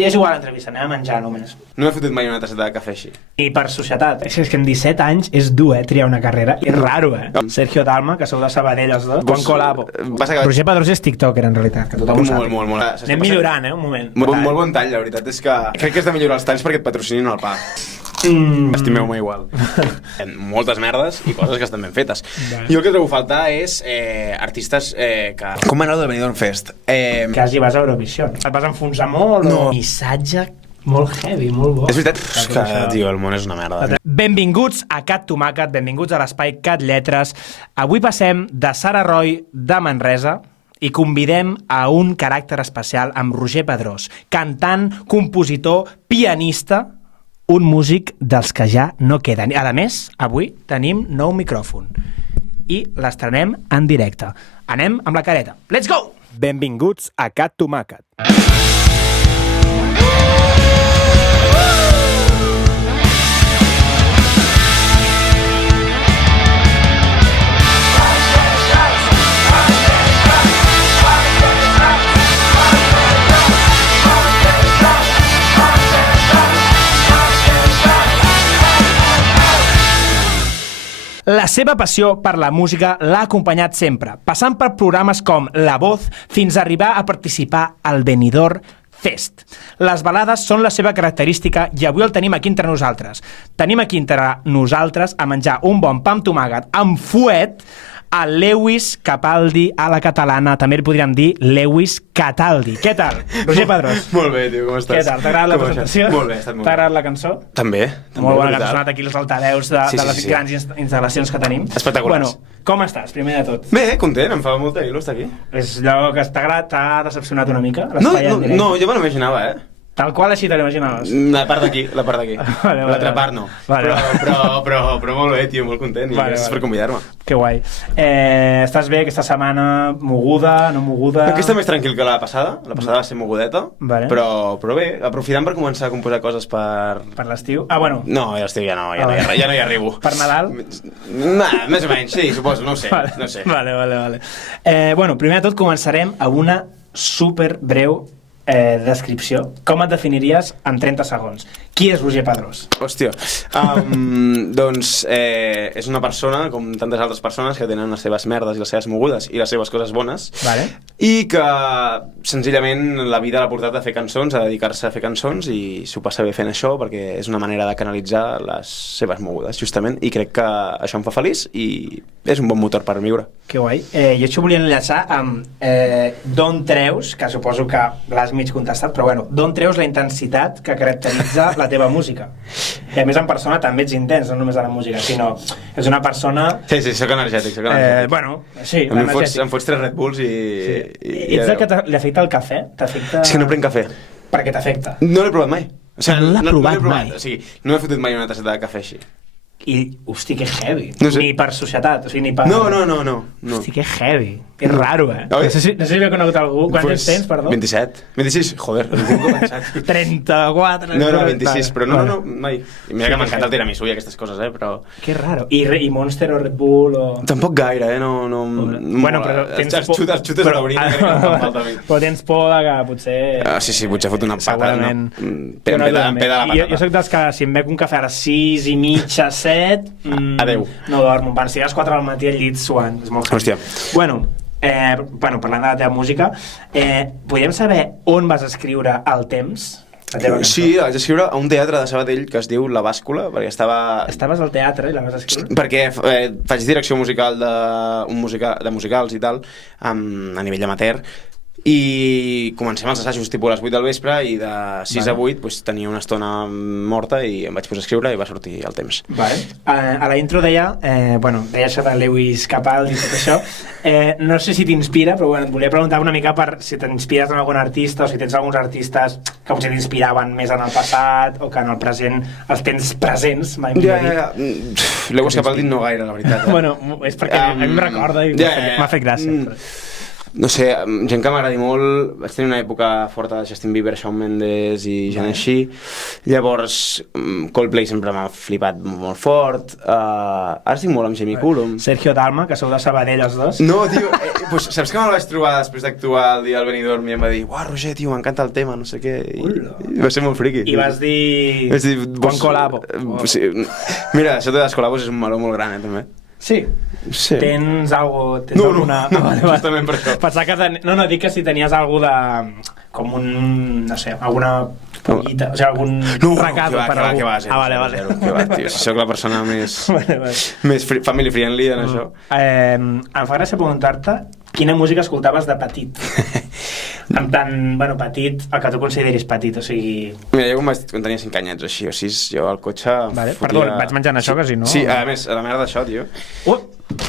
I és igual l'entrevista, anem a menjar només. No he fotut mai una tasseta de cafè així. I per societat, és que amb 17 anys és dur, triar una carrera. És raro, Sergio Dalma, que sou de Sabadell els dos. Bon col·labo. Roger Pedrós és tiktoker, en realitat, que tothom ho sap. Molt. Anem millorant, un moment. Molt bon tall, la veritat és que crec que has de millorar els talls perquè et patrocinin el pa. Estimeu-me igual. Moltes merdes i coses que estan ben fetes. Jo el que trobo a faltar és artistes que... Com m'agrada el Benidorm Fest? Quasi vas a Eurovisió. Et vas enfonsar molt o... Missatge molt heavy, molt bo. És veritat que, tio, el món és una merda. Benvinguts a Cat Tomàquet, benvinguts a l'espai Cat Lletres. Avui passem de Sara Roy de Manresa i convidem a un caràcter especial amb Roger Pedrós, cantant, compositor, pianista, un músic dels que ja no queden. A més, avui tenim nou micròfon i l'estrenem en directe. Anem amb la careta. Let's go! Benvinguts a Cat Tomàquet. La seva passió per la música l'ha acompanyat sempre, passant per programes com La Voz fins a arribar a participar al Benidorm Fest. Les balades són la seva característica i avui el tenim aquí entre nosaltres. Tenim aquí entre nosaltres a menjar un bon pa amb tomàquet amb fuet a Lewis Capaldi a la catalana, també li podríem dir Lewis Cataldi. Què tal, Roger Pedrós? Molt bé, tio, com estàs? Què tal? T'ha agradat la presentació? Molt bé, ha estat molt bé. T'ha agradat la cançó? També. Molt bona, que ha sonat aquí els altaveus de les grans instal·lacions que tenim. Espectaculars. Bueno, com estàs, primer de tot? Bé, content, em fa molta il·lo estar aquí. És allò que t'ha decepcionat una mica? No, jo me l'imaginava, Tal qual així te l'imaginaves? La part d'aquí. L'altra part no. Però molt bé, tio, molt content i gràcies per convidar-me. Que guai. Estàs bé aquesta setmana? Moguda, no moguda? Aquesta més tranquil que la passada. La passada va ser mogudeta, però bé, aprofitant per començar a composar coses per... Per l'estiu? Ah, bueno. No, l'estiu ja no hi arribo. Per Nadal? Més o menys, sí, suposo, no ho sé. Vale. Bueno, primer de tot començarem amb una super breu descripció. Com et definiries en 30 segons? Qui és Roger Pedrós? Hòstia, doncs és una persona, com tantes altres persones, que tenen les seves merdes i les seves mogudes i les seves coses bones, i que senzillament la vida l'ha portat a fer cançons, a dedicar-se a fer cançons, i s'ho passa bé fent això perquè és una manera de canalitzar les seves mogudes, justament, i crec que això em fa feliç i és un bon motor per viure. Que guai. Jo això volia enllaçar amb d'on treus, que suposo que l'has mig contestat, però bueno, d'on treus la intensitat que caracteritza la teva música? I a més en persona també ets intens, no només de la música, sinó és una persona... Sí, soc energètic. Bueno, sí, energètic. Em fots 3 Red Bulls i... Ets el que li afecta el cafè? És que no prenc cafè. Per què t'afecta? No l'he provat mai. No l'he provat mai? O sigui, no he fotut mai una tasseta de cafè així. I, hosti, que heavy. No sé. Ni per societat, o sigui, ni per... No. Hosti, que heavy. És raro, No sé si havia conegut algú. Quants anys tens, perdó? 27. 26, joder, 34... No, 26, però no, mai. I mira que m'encanta el tiramisú i aquestes coses, però... Que raro. I Monster o Red Bull o... Tampoc gaire, no... Bueno, però tens por... Els xutes a l'orina, crec que em fan falta a mi. Però tens por de que potser... Sí, potser fot una pata, no? Em peda la patata. Jo soc dels que si em bec un cafè a les 6 i mitja, 7... Adéu. No dormo, van ser a les 4 del matí al llit suant. És molt hòstia. Bueno, parlant de la teva música, podríem saber on vas escriure El Temps? Sí, la vaig escriure a un teatre de Sabadell que es diu La Bàscula, perquè Estaves al teatre i la vas escriure? Perquè faig direcció musical de musicals i tal, a nivell amateur, i comencem els assajos tipus a les 8 del vespre i de 6 a 8 doncs, tenia una estona morta i em vaig posar a escriure i va sortir El Temps. A la intro deia això de Lewis Capaldi i tot això, no sé si t'inspira, però et volia preguntar una mica per si t'inspires en algun artista o si tens alguns artistes que potser t'inspiraven més en el passat o que en el present els tens presents, mai millor dit. Lewis Capaldi no gaire, la veritat. Bueno, és perquè a mi em recorda i m'ha fet gràcia. No sé, gent que m'agradi molt. Vaig tenir una època forta de Justin Bieber, Shawn Mendes i gent així. Llavors, Coldplay sempre m'ha flipat molt fort. Ara estic molt amb Jamie Cullum. Sergio Dalma, que sou de Sabadell els dos. No, tio, pues, saps que me'l vaig trobar després d'actuar el dia del Benidorm i em va dir: uah, Roger, tio, m'encanta el tema, no sé què. I va ser molt friqui. I vas dir... Bon col·labo. Sí. Mira, això de les col·labos és un meló molt gran, també. Sí? Sí. Tens alguna... No, justament per això. Pensava que... No, dic que si tenies alguna de... Com un... No sé, alguna pollita, o sigui, algun recado per algú. Vale. Que va, tio, si sóc la persona més... més family friendly en això. Em fa gràcia preguntar-te quina música escoltaves de petit. En plan, bueno, petit, el que tu consideris petit, o sigui... Mira, jo quan tenia 5 anyets o així, o 6, jo al cotxe... Vale. Perdó, vaig menjant això, que si no... Sí, a més, a la merda d'això, tio,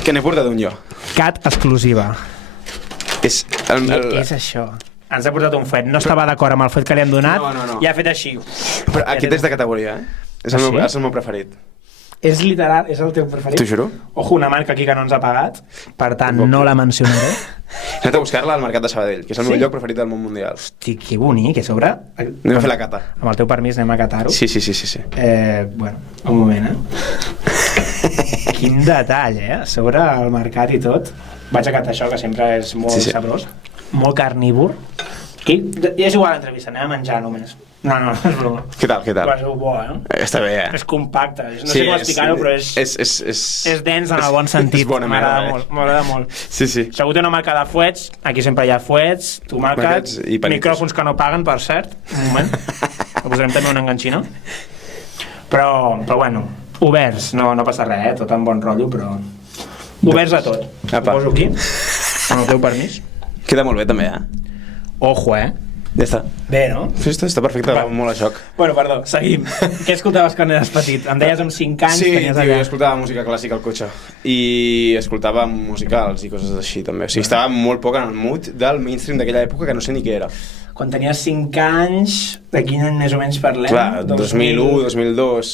que n'he portat un jo. Cat exclusiva. Què és això? Ens ha portat un fuet. No estava d'acord amb el fuet que li hem donat i ha fet així. Però aquest és de categoria, És el meu preferit. És literal, és el teu preferit? T'ho juro. Ojo, una marca aquí que no ens ha pagat, per tant no la mencionaré. He anat a buscar-la al Mercat de Sabadell, que és el meu lloc preferit del món mundial. Hosti, que bonic, que a sobre... Anem a fer la cata. Amb el teu permís anem a catar-ho. Sí. Bueno, un moment, Quin detall, A sobre el mercat i tot. Vaig a catar això, que sempre és molt sabrós. Molt carnívor. I és igual l'entrevista, anem a menjar només. No, és broma. Què tal? Però és bo, Està bé, És compacte, no sé com explicar-ho, però és dens en el bon sentit. És bona merda, M'agrada molt. Sí. Segur té una marca de fuets, aquí sempre hi ha fuets, tomàquets, micròfons que no paguen, per cert. Un moment, que posarem també una enganxina. Però bueno, oberts, no passa res, tot en bon rotllo, però... Oberts a tot. Ho poso aquí, amb el teu permís. Queda molt bé, també, Ojo, Ja està. Bé, no? Sí, està perfecte, va molt a xoc. Bueno, perdó, seguim. Què escoltaves quan eres petit? Em deies amb 5 anys? Sí, tio, jo escoltava música clàssica al cotxe. I escoltava musicals i coses així, també. O sigui, estava molt poc en el mood del mainstream d'aquella època, que no sé ni què era. Quan tenies 5 anys, de quin any més o menys parlem? Clar, 2001, 2002...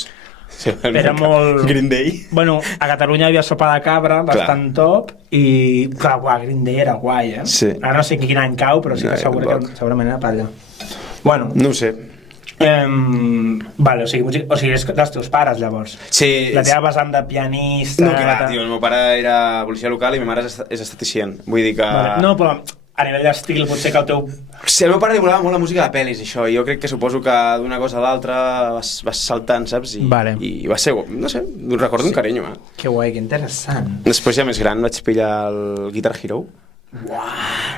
Sí, era molt... Green Day. Bueno, a Catalunya hi havia Sopa de Cabra, bastant top, i clar, Green Day era guai, Sí. Ara no sé quin any cau, però sí que segurament era per allà. Bueno. No ho sé. Vale, o sigui, és dels teus pares, llavors. Sí. La teva vessant de pianista... No, que va, tio, el meu pare era policia local i ma mare és esteticient. Vull dir que... Vale. No, però... A nivell d'estil, potser que el teu... Sí, al meu pare li volava molt la música de pel·lis, això, i jo crec que suposo que d'una cosa a l'altra vas saltant, saps? I va ser, no sé, recordo un carinyo, Que guai, que interessant. Després, ja més gran, vaig pillar el Guitar Hero. Uau.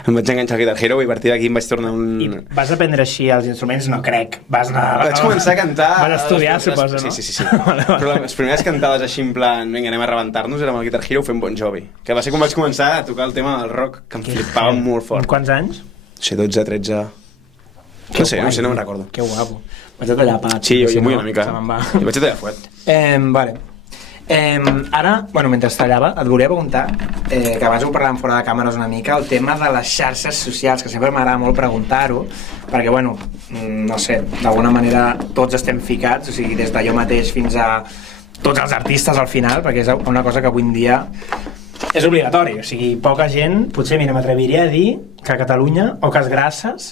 Em vaig enganxar al Guitar Hero i a partir d'aquí em vaig tornar un... I vas aprendre així els instruments? No crec. Vaig començar a cantar... Vas estudiar, suposo, no? Sí. Però les primeres cantades així en plan, vinga, anem a rebentar-nos, era amb el Guitar Hero fent Bon Jovi. Que va ser com vaig començar a tocar el tema del rock, que em flipava molt fort. Quants anys? No sé, 12, 13... No sé, no me'n recordo. Que guapo. Vaig a tallar pat. Sí, jo vull una mica. I vaig a tallar fuet. Vale. Ara, bueno, mentre tallava, et volia preguntar, que abans ho parlàvem fora de càmeres una mica, el tema de les xarxes socials, que sempre m'agrada molt preguntar-ho, perquè, bueno, no sé, d'alguna manera tots estem ficats, o sigui, des de jo mateix fins a tots els artistes al final, perquè és una cosa que avui en dia és obligatori, o sigui, poca gent, potser, mira, m'atreviria a dir que a Catalunya, o que es grasses,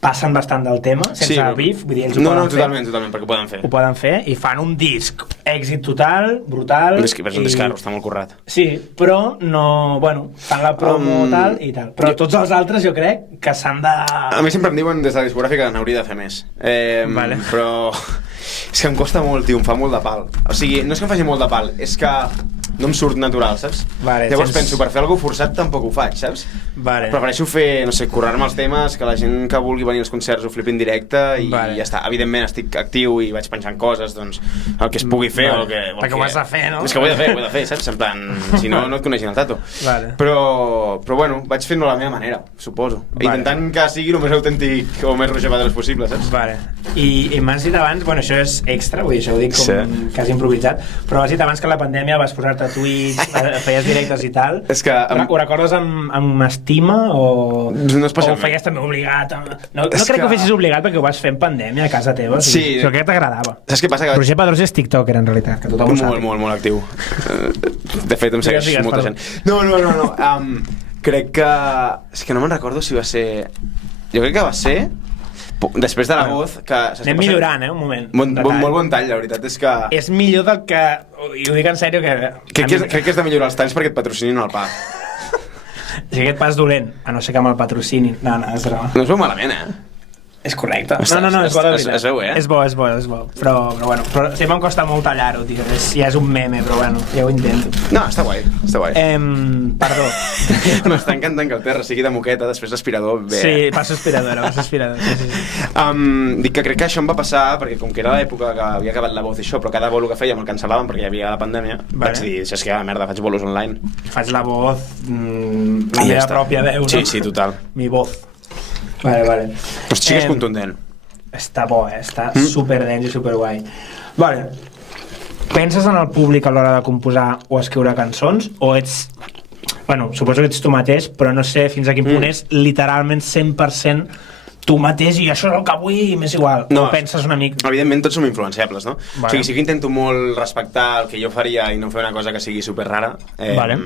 passen bastant del tema, sense bif, vull dir, ells ho poden fer. Totalment, perquè ho poden fer. Ho poden fer i fan un disc, èxit total, brutal. És un descarro, està molt currat. Sí, però no, bueno, fan la promo tal i tal. Però tots els altres jo crec que s'han de... A mi sempre em diuen des de la discogràfica que n'hauria de fer més. Vale. Però és que em costa molt, tio, em fa molt de pal. O sigui, no és que em faci molt de pal, és que no em surt natural, saps? Vale, llavors penso, per fer alguna forçat tampoc ho faig, saps? Vale. Prefereixo fer, no sé, currar-me els temes, que la gent que vulgui venir als concerts ho flipi en directe i ja està. Evidentment estic actiu i vaig penjant coses, doncs el que es pugui fer o el que... Perquè ho has de fer, no? És que ho he de fer, saps? En plan, si no, no et coneixin el tato. Vale. Però bueno, vaig fent-ho a la meva manera, suposo. Intentant que sigui el més autèntic o més Roger Pedrós possible, saps? Vale. I m'has dit abans, bueno, això és extra, vull dir, això ho dic com quasi improvisat, però has dit abans que a la pandèmia vas posar-te Twitch, feies directes i tal. És que... Ho recordes amb estima o... No especialment. O ho feies també obligat? No crec que ho fessis obligat perquè ho vas fer en pandèmia a casa teva. Sí. Això que t'agradava. Saps què passa? Roger Pedrós és tiktoker, en realitat, que tothom ho sap. Molt actiu. De fet, em segueix molta gent. No. crec que... És que no me'n recordo si va ser... Jo crec que va ser... Després de la voz... Que anem millorant, un moment. Molt bon tall, la veritat és que... És millor del que... I ho dic en sèrio que... Crec que has de millorar els talls perquè et patrocinin el pa. Si aquest pa és dolent, a no ser que me'l patrocinin. No, és broma. No es veu malament, És correcte. No, és bo de veritat. Es veu, És bo. Però bueno, sí em costa molt tallar-ho, tio. Ja és un meme, però bueno, ja ho intento. No, està guai. Perdó. M'està encantant que el terra sigui de moqueta, després l'aspirador bé. Sí, passo aspiradora, sí. Dic que crec que això em va passar, perquè com que era l'època que havia acabat la voz i això, però cada bolo que fèiem el cancel·làvem perquè hi havia la pandèmia, vaig dir, és que merda, faig bolos online. Faig la voz, la meva pròpia veu, no? Sí, total. Mi voz. Vale. Però sí que és contundent. Està bo, està superdens i superguai. Vale. Penses en el públic a l'hora de composar o escriure cançons? O ets... Bueno, suposo que ets tu mateix, però no sé fins a quin punt és literalment 100% tu mateix i això és el que vull i m'és igual. No, penses una mica... Evidentment tots som influenciables, no? Vale. O sigui, sí que intento molt respectar el que jo faria i no fer una cosa que sigui super rara. Vale.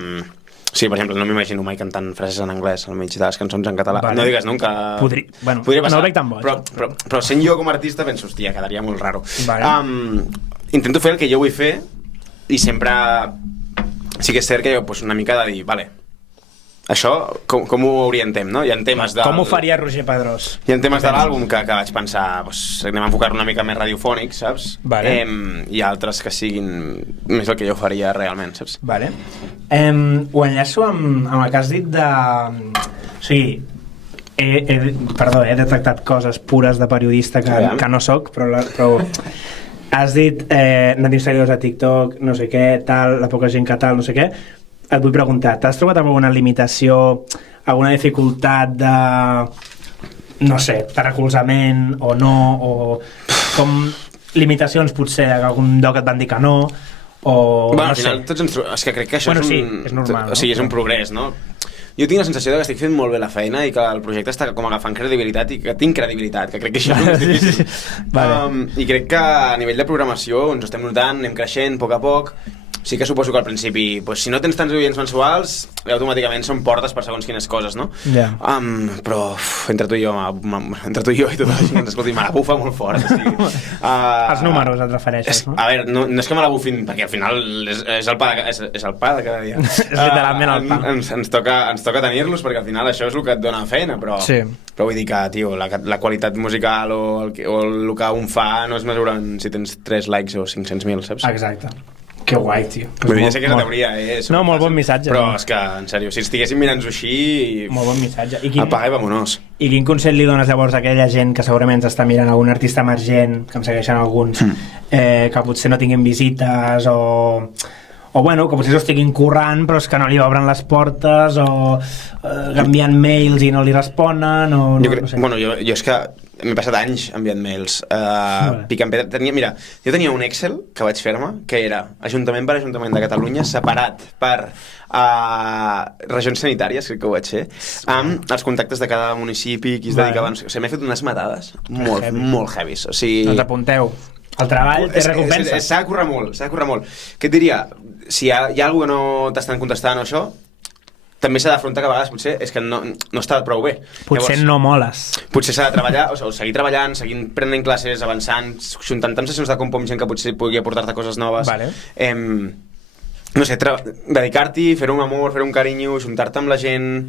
Sí, per exemple, no m'imagino mai cantant frases en anglès al mig de les cançons en català. Vale. No digues nunca... Podria passar. No el veig tan boig. Però sent jo com a artista penso, hòstia, quedaria molt raro. Vale. Intento fer el que jo vull fer i sempre... Sí que és cert que jo una mica de dir, vale, això com ho orientem, no? Hi ha temes com ho faria Roger Pedrós? Hi ha temes de l'àlbum que vaig pensar, anem a enfocar una mica més radiofònic, saps? Vale. I altres que siguin més el que jo faria realment, saps? Vale. Ho enllaço amb el que has dit de... O sigui, he detectat coses pures de periodista que no soc, però has dit anem seriós a TikTok, no sé què, tal, la poca gent que tal, no sé què. Et vull preguntar, t'has trobat amb alguna limitació, alguna dificultat de, no sé, de recolzament o no, o com limitacions potser, que algun lloc et van dir que no, o bueno, no al final sé. tots ens... És que crec que això és normal, no? O sigui, és un progrés, no? Jo tinc la sensació de que estic fent molt bé la feina i que el projecte està com agafant credibilitat i que tinc credibilitat, que crec que això és difícil. Vale. I crec que a nivell de programació ens ho estem notant, anem creixent a poc. Sí que suposo que al principi, si no tens tants oients mensuals, automàticament són portes per segons quines coses, no? Yeah. Però entre tu i jo i tota la gent ens escolti, me la bufa molt fort. O sigui, els números et refereixes, no? A veure, no és que me la bufin, perquè al final és el pa de cada dia. És literalment el pa. Ens toca tenir-los, perquè al final això és el que et dona feina, però vull dir que, tio, la qualitat musical o el que un fa no es mesura si tens 3 likes o 500.000, saps? Exacte. Que guai, tio. Vull dir, ja sé que és la teoria, no, molt bon missatge. Però és que, en sèrio, si estiguéssim mirant-ho així... Molt bon missatge. Apaga i vamonos. I quin consell li dones llavors a aquella gent que segurament està mirant algun artista emergent, que em segueixen alguns, que potser no tinguin visites o bueno, que potser s'ho estiguin currant però és que no li obren les portes o envien mails i no li responen o no sé. Bueno, jo és que m'he passat anys enviant mails. Mira, jo tenia un Excel que vaig fer-me que era Ajuntament per Ajuntament de Catalunya separat per regions sanitàries, crec que ho vaig fer, amb els contactes de cada municipi qui es dedicaven. O sigui, m'he fet unes matades molt heavies. O sigui... Doncs apunteu. El treball té recompensa. S'ha de currar molt. Què et diria? Si hi ha algú que no t'estan contestant o això, també s'ha d'afrontar que a vegades potser és que no està prou bé. Potser no moles. Potser s'ha de treballar, o seguir treballant, seguint prenent classes, avançant, juntant amb sessions de compo amb gent que potser pugui aportar-te coses noves. Vale. No sé, dedicar-t'hi, fer un amor, fer un carinyo, juntar-te amb la gent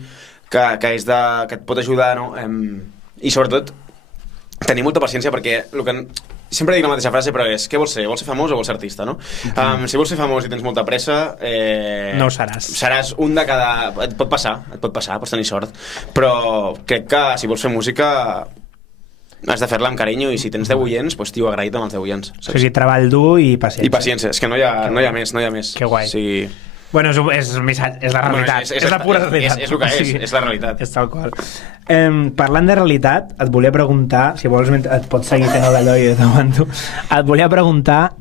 que et pot ajudar, no? I sobretot tenir molta paciència perquè sempre dic la mateixa frase, però és què vols ser? Vols ser famós o vols ser artista, no? Si vols ser famós i tens molta pressa... no ho seràs. Seràs un de cada... Et pot passar, pots tenir sort. Però crec que si vols fer música has de fer-la amb carinyo i si tens 10 oients, doncs tio, agraït amb els 10 oients. O sigui, treball dur i paciència. I paciència, és que no hi ha més. Que guai. Sí. Bueno, és la realitat, és la pura realitat. És el que és la realitat. És tal qual. Parlant de realitat, et volia preguntar, si vols et pots seguir fent d'allò i jo t'aguanto, et volia preguntar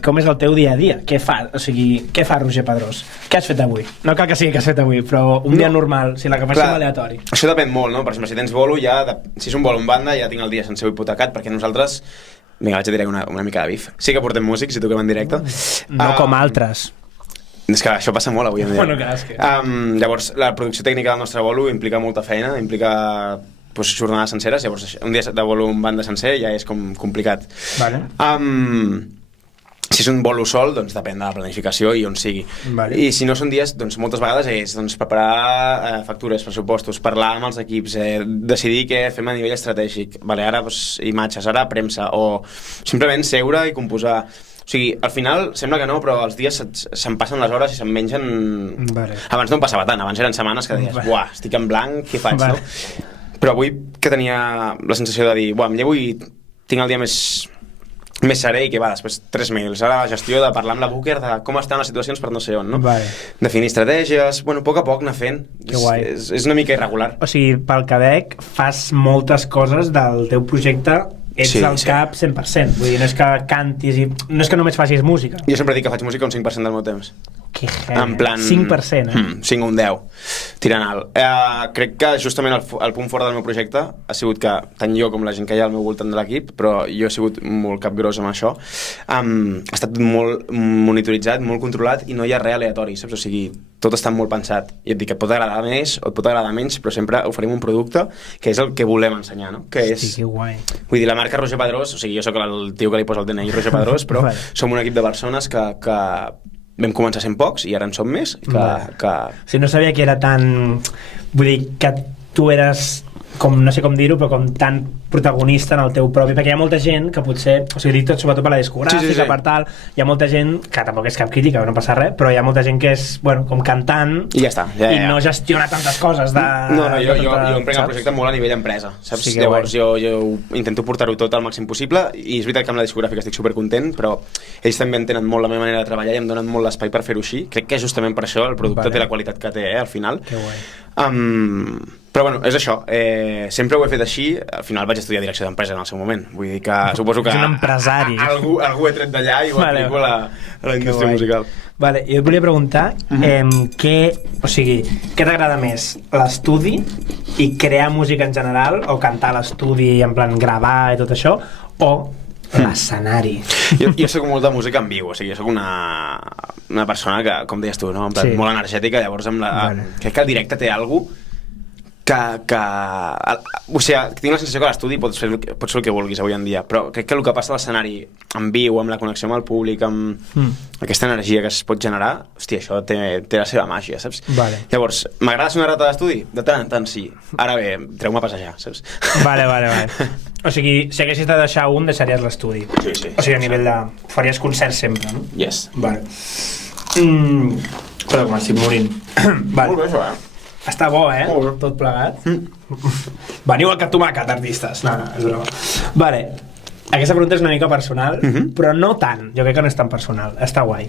com és el teu dia a dia, què fa Roger Pedrós? Què has fet avui? No cal que sigui que has fet avui, però un dia normal, si la que fas és aleatori. Això depèn molt, no? Per exemple, si tens bolo, si és un bolo en banda, ja tinc el dia sense hipotecat, perquè nosaltres... Vinga, vaig a dir una mica de bif. Sí que portem músics i toquem en directe. No com altres. És que això passa molt avui en dia. Bueno, clar, és que... Llavors, la producció tècnica del nostre bolo implica molta feina, implica jornades senceres, llavors un dia de bolo amb banda sencer ja és com complicat. Vale. Si és un bolo sol, doncs depèn de la planificació i on sigui. Vale. I si no són dies, doncs moltes vegades és preparar factures, pressupostos, parlar amb els equips, decidir què fem a nivell estratègic, vale, ara imatges, ara premsa, o simplement seure i composar. O sigui, al final sembla que no, però els dies se'n passen les hores i se'n mengen... Vale. Abans no em passava tant, abans eren setmanes que deies, buah, estic en blanc, què faig, no? Però avui que tenia la sensació de dir, buah, em llevo i tinc el dia més serè i que va, després 3 mails, ara la gestió de parlar amb la booker de com estan les situacions per no sé on, no? Vale. Definir estratègies, bueno, a poc anar fent. Que guai. És una mica irregular. O sigui, pel que veig, fas moltes coses del teu projecte, ets al cap 100%. Vull dir, no és que cantis i... No és que només facis música. Jo sempre dic que faig música un 5% del meu temps. Que heavy. En plan... 5%, 5 o un 10, tirant alt. Crec que justament el punt fort del meu projecte ha sigut que tant jo com la gent que hi ha al meu voltant de l'equip, però jo he sigut molt capgros amb això, ha estat molt monitoritzat, molt controlat i no hi ha res aleatori, saps? O sigui, tot està molt pensat. I et dic que et pot agradar més o et pot agradar menys, però sempre oferim un producte que és el que volem ensenyar, no? Que és... Hosti, que guai. Vull dir, la marca Roger Pedrós, o sigui, jo sóc el tio que li posa el DNI Roger Pedrós, però som un equip de persones que vam començar sent pocs i ara en som més que... O sigui, no sabia que era tan... Vull dir, que tu eres com, no sé com dir-ho, però com tan protagonista en el teu propi, perquè hi ha molta gent que potser, o sigui, dic tot sobretot per la discogràfica, per tal, hi ha molta gent, que tampoc és cap crítica, no passa res, però hi ha molta gent que és, bueno, com cantant, i ja està, i no gestiona tantes coses de... No, jo em prenc el projecte molt a nivell empresa, saps? Sí, llavors jo intento portar-ho tot al màxim possible, i és veritat que amb la discogràfica estic supercontent, però ells també entenen molt la meva manera de treballar i em donen molt l'espai per fer-ho així. Crec que justament per això el producte té la qualitat que té, al final. Que guai. Però bueno, és això, sempre ho he fet així, al final vaig estudiar direcció d'empresa en el seu moment, vull dir que suposo que és un empresari. Algú he tret d'allà i ho aplico a la indústria musical. Vale, jo et volia preguntar què t'agrada més, l'estudi i crear música en general, o cantar a l'estudi en plan gravar i tot això, o l'escenari? Jo soc molt de música en viu, o sigui, jo soc una persona que, com deies tu, no? En plan, molt energètica, llavors crec que el directe té alguna cosa o sigui, tinc la sensació que a l'estudi pots fer el que vulguis avui en dia, però crec que el que passa a l'escenari en viu, amb la connexió amb el públic, amb aquesta energia que es pot generar, hòstia, això té la seva màgia, saps? Vale. Llavors, m'agrada ser una rata d'estudi? De tant en tant sí. Ara bé, treu-me a passejar, saps? Vale. O sigui, si haguessis de deixar un, deixaries l'estudi. Sí. O sigui, a nivell de... faries concerts sempre, no? Yes. Vale. Perdó, que m'estic morint. Vale. Molt bé, això, Està bo, tot plegat. Veniu al Cap Tomàquet, artistes. No, és broma. Vale, aquesta pregunta és una mica personal, però no tant. Jo crec que no és tan personal. Està guai.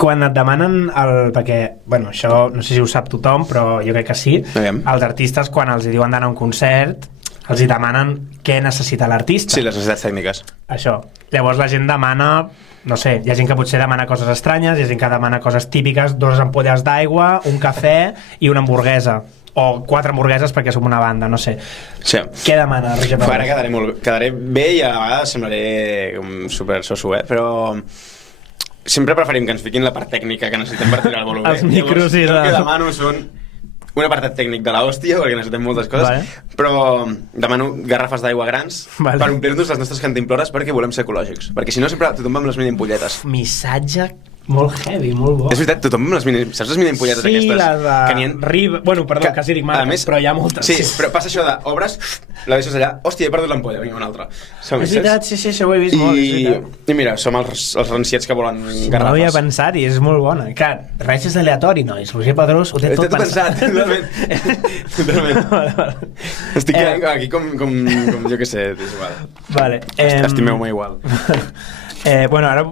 Quan et demanen perquè, bueno, això no sé si ho sap tothom, però jo crec que sí, els artistes quan els diuen d'anar a un concert els demanen què necessita l'artista. Sí, les necessitats tècniques. Això. Llavors la gent demana, no sé, hi ha gent que potser demana coses estranyes, hi ha gent que demana coses típiques, 2 ampolles d'aigua, un cafè i una hamburguesa. O 4 hamburgueses perquè som una banda, no sé. Sí. Què demana Roger Pedrós? Ara quedaré bé i a vegades semblaré com super soso, però sempre preferim que ens fiquin la part tècnica que necessitem per tirar el volum. Els micros i... El que demano són un apartat tècnic de l'hòstia, perquè necessitem moltes coses, però demano garrafes d'aigua grans per omplir-nos les nostres cantimplores perquè volem ser ecològics. Perquè si no sempre tothom va amb les mini ampolletes. Missatge molt heavy, molt bo. És veritat, tothom amb les mini... Saps les mini ampolletes aquestes? Sí, les de... Riva... Bueno, perdó, quasi dic marques, però hi ha moltes. Sí, però passa això d'obres, la deixes allà, hòstia, he perdut l'ampolla, vinga, una altra. És veritat, sí, això ho he vist molt, és veritat. I mira, som els ranciets que volen garrafes. No havia pensat i és molt bona. Clar, res és aleatori, nois. Roger Pedrós ho té tot pensat. Totalment. Estic aquí com jo què sé, és igual. Vale. Estimeu-me igual. Bueno, ara...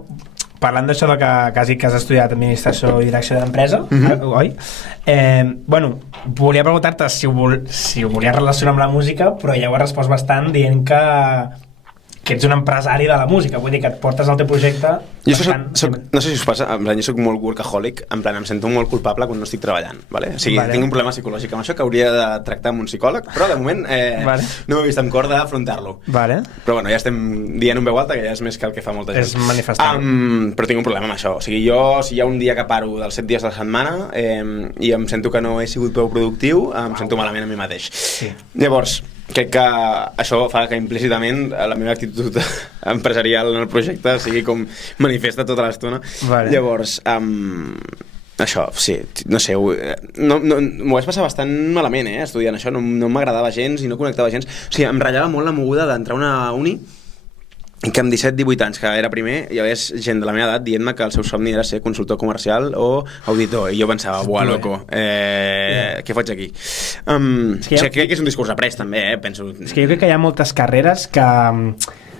Parlant d'això de que quasi que has estudiat administració i direcció d'empresa, oi? Bueno, volia preguntar-te si ho volies relacionar amb la música, però ja ho has respost bastant dient que que ets un empresari de la música, vull dir que et portes al teu projecte... Jo no sé si us passa, en plan, jo soc molt workaholic, en plan, em sento molt culpable quan no estic treballant, vale? O sigui, tinc un problema psicològic amb això que hauria de tractar amb un psicòleg, però de moment no m'he vist amb cor d'afrontar-lo. Però bueno, ja estem dient un veu alta, que ja és més que el que fa molta gent. És manifestar. Però tinc un problema amb això, o sigui, jo, si hi ha un dia que paro dels 7 dies de la setmana i em sento que no he sigut prou productiu, em sento malament a mi mateix. Llavors, crec que això fa que implícitament la meva actitud empresarial en el projecte sigui com manifesta tota l'estona. Llavors, això, sí, no sé, m'ho vaig passar bastant malament, estudiant això, no m'agradava gens i no connectava gens. O sigui, em ratllava molt la moguda d'entrar a una uni i que amb 17-18 anys, que era primer, hi havia gent de la meva edat dient-me que el seu somni era ser consultor comercial o auditor, i jo pensava, buah, loco, què faig aquí? Crec que és un discurs après, també, penso. És que jo crec que hi ha moltes carreres que...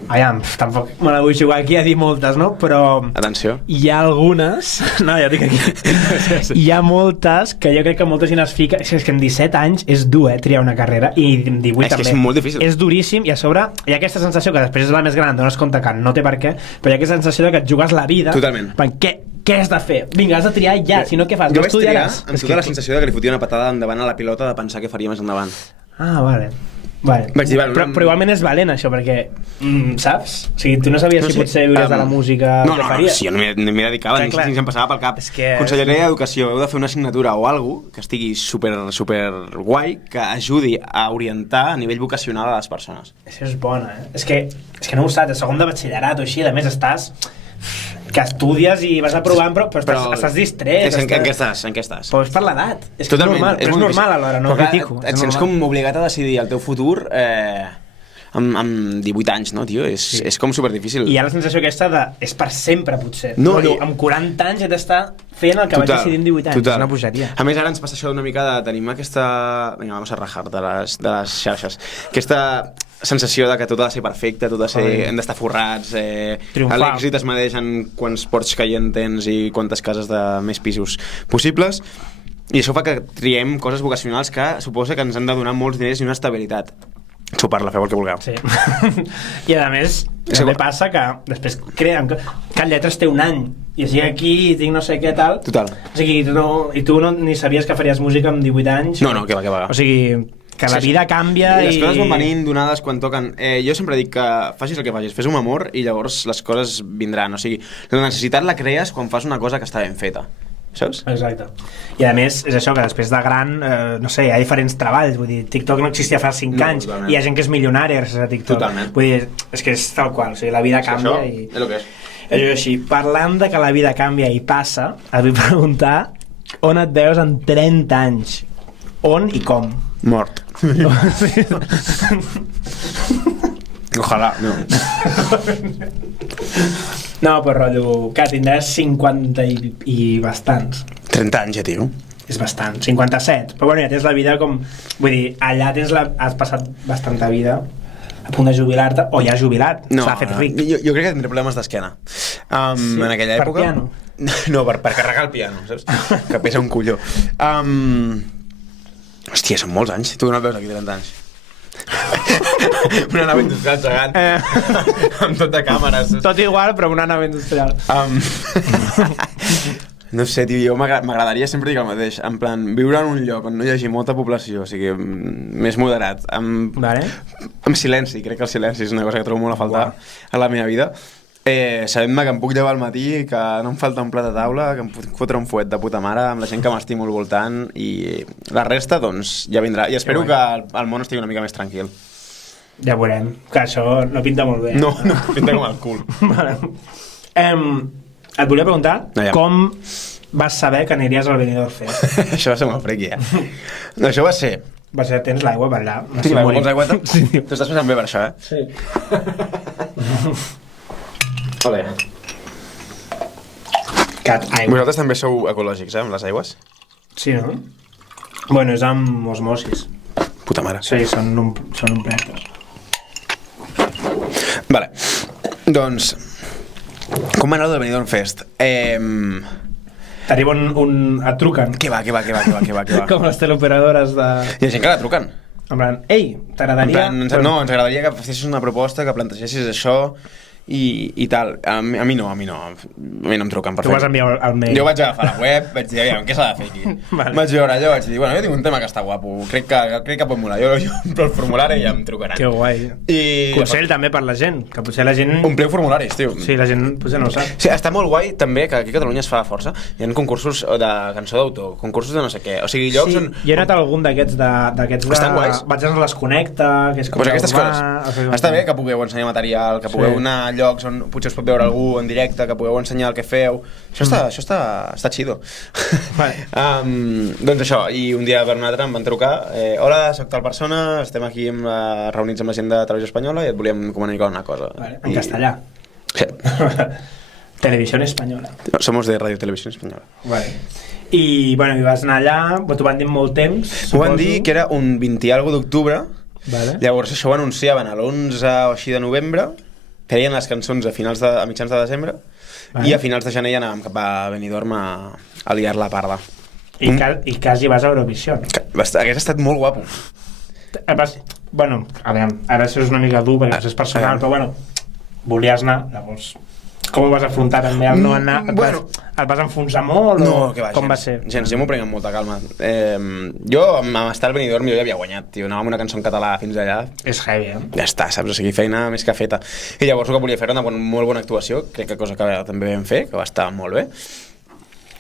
tampoc me la vull jugar aquí a dir moltes, no? Però... Atenció. Hi ha algunes... No, ja dic aquí. Hi ha moltes que jo crec que molta gent es fica... És que amb 17 anys és dur, triar una carrera, i amb 18 també. És que és molt difícil. És duríssim, i a sobre hi ha aquesta sensació que després és la més gran, dones compte que no té per què, però hi ha aquesta sensació de que et jugues la vida. Totalment. Què has de fer? Vinga, has de triar ja, si no què fas? Jo vaig triar amb tota la sensació de que li fotia una patada endavant a la pilota de pensar què faria més endavant. Vale. Però igualment és valent això, perquè saps? O sigui, tu no sabies si potser viuries de la música. No, si jo no m'hi dedicava, ni si em passava pel cap. Conselleria d'Educació, heu de fer una assignatura o alguna que estigui super guai, que ajudi a orientar a nivell vocacional a les persones. Això és bona, És que no ho saps, a segon de batxillerat o així, a més estàs que estudies i vas aprovant, però estàs distret. En què estàs? Però és per l'edat. És normal, però és normal alhora, no critico. Et sents com obligat a decidir el teu futur amb 18 anys, no, tio? És com superdifícil. I hi ha la sensació aquesta de... és per sempre, potser. No, amb 40 anys he d'estar fent el que vaig decidir amb 18 anys. És una bogeria. A més, ara ens passa això una mica de tenim aquesta... Vinga, vamos a rajar de les xarxes. Aquesta sensació de que tot ha de ser perfecte, tot ha de ser... hem d'estar forrats, l'èxit es medeix en quants ports caient tens i quantes cases de més pisos possibles, i això fa que triem coses vocacionals que suposa que ens han de donar molts diners i una estabilitat. S'ho parla, feu el que vulgueu. Sí. I a més, també passa que després creiem que Lletres té un any i estic aquí i tinc no sé què tal. Total. O sigui, i tu no, ni sabies que faries música amb 18 anys. No, que va. O sigui, que la vida canvia i les coses van venint donades quan toquen. Jo sempre dic que facis el que facis, fes un amor i llavors les coses vindran. O sigui, la necessitat la crees quan fas una cosa que està ben feta. Saps? Exacte. I a més, és això, que després de gran, no sé, hi ha diferents treballs, vull dir, TikTok no existia fa 5 anys, totalment. Hi ha gent que és milionària gràcies a TikTok. Totalment. Vull dir, és que és tal qual, o sigui, la vida canvia i... és el que és. És així, parlant de que la vida canvia i passa, et vull preguntar on et veus en 30 anys? On i com? Mort. Ojalà, no. No, però rotllo, que tindràs 50 i bastants. 30 anys, ja, tio. És bastant, 57. Però bueno, ja tens la vida com... Vull dir, allà has passat bastanta vida a punt de jubilar-te, o ja has jubilat, s'ha fet ric. Jo crec que tindré problemes d'esquena. En aquella època... Per piano? No, per carregar el piano, saps? Que pesa un colló. Hòstia, són molts anys. Tu no et veus aquí 30 anys. Una nave industrial gegant amb tot de càmeres. Tot igual, però una nave industrial. No sé, tio, jo m'agradaria, sempre dic el mateix, en plan, viure en un lloc on no hi hagi molta població, o sigui, més moderat, amb silenci. Crec que el silenci és una cosa que trobo molt a faltar a la meva vida. Sabent-me que em puc llevar al matí, que no em falta un plat de taula, que em puc fotre un fuet de puta mare amb la gent que m'estimo al voltant, i la resta, doncs, ja vindrà. I espero que el món estigui una mica més tranquil. Ja veurem, que això no pinta molt bé. No, pinta com el cul. Et volia preguntar com vas saber que aniries al Benidorm Fest. Això va ser molt friqui, No, això va ser... Tens l'aigua per allà. Tinc l'aigua, vols aigua? Sí. Tu estàs passant bé per això, Sí. Olé. Aigua. Vosaltres també sou ecològics, amb les aigües? Sí, no? Bueno, és amb osmosis. Puta mare. Sí, són ompletes. Vale. Doncs, com va anar el del Benidorm Fest? T'arriba et truquen. Què va. Com les teleoperadores de... Hi ha gent que la truquen. En plan, ei, t'agradaria... No, ens agradaria que fessis una proposta, que plantegessis això i tal. A mi no em truquen per fer-ho. Tu vas enviar el mail. Jo vaig agafar la web, vaig dir, aviam, què s'ha de fer aquí? Vale. Vaig veure allò, vaig dir, bueno, jo tinc un tema que està guapo, crec que pot molar. Jo omplo el formulari i ja em trucaran. Que guai. Consell també per la gent, que potser la gent... Ompleu formularis, tio. Sí, la gent potser no ho sap. Sí, està molt guai també que aquí a Catalunya es fa força. Hi ha concursos de cançó d'autor, concursos de no sé què. O sigui, llocs on... Jo he anat a algun d'aquests de... Estan guais. Vaig a les Connecta, que és com... Pues aquestes coses. Està bé que pugueu ensenyar material, que pugueu anar a llocs on potser us pot veure algú en directe, que pugueu ensenyar el que feu. Això està chido. Vale. Doncs això, i un dia per un altre em van trucar, hola, soc tal persona, estem aquí reunits amb la gent de Televisió Espanyola i et volíem comunicar una cosa. Vale. En castellà? Sí. Televisión Española. No, somos de Radio Televisión Española. Vale. I, bueno, vas anar allà, t'ho van dir molt temps, suposo. M'ho van dir que era un 20 i algo d'octubre, vale. Llavors això ho anunciaven a l'11 o així de novembre, feien les cançons a mitjans de desembre, vale. I a finals de gener ja anàvem cap a Benidorm a liar la parda. I quasi vas a Eurovisió. Hagués estat molt guapo. Bueno, a veure, ara això és una mica dur perquè és personal, però bueno, volies anar, llavors... Com ho vas afrontar també el no anar? Et vas enfonsar molt? No, que va, com va ser? Gens, jo m'ho prenc amb molta calma. Jo, amb estar al Benidorm, jo ja havia guanyat, tio. Anàvem amb una cançó en català fins allà. És heavy, Ja està, saps? O sigui, feina més que feta. I llavors el que volia fer era una molt bona actuació, crec que cosa que també vam fer, que va estar molt bé.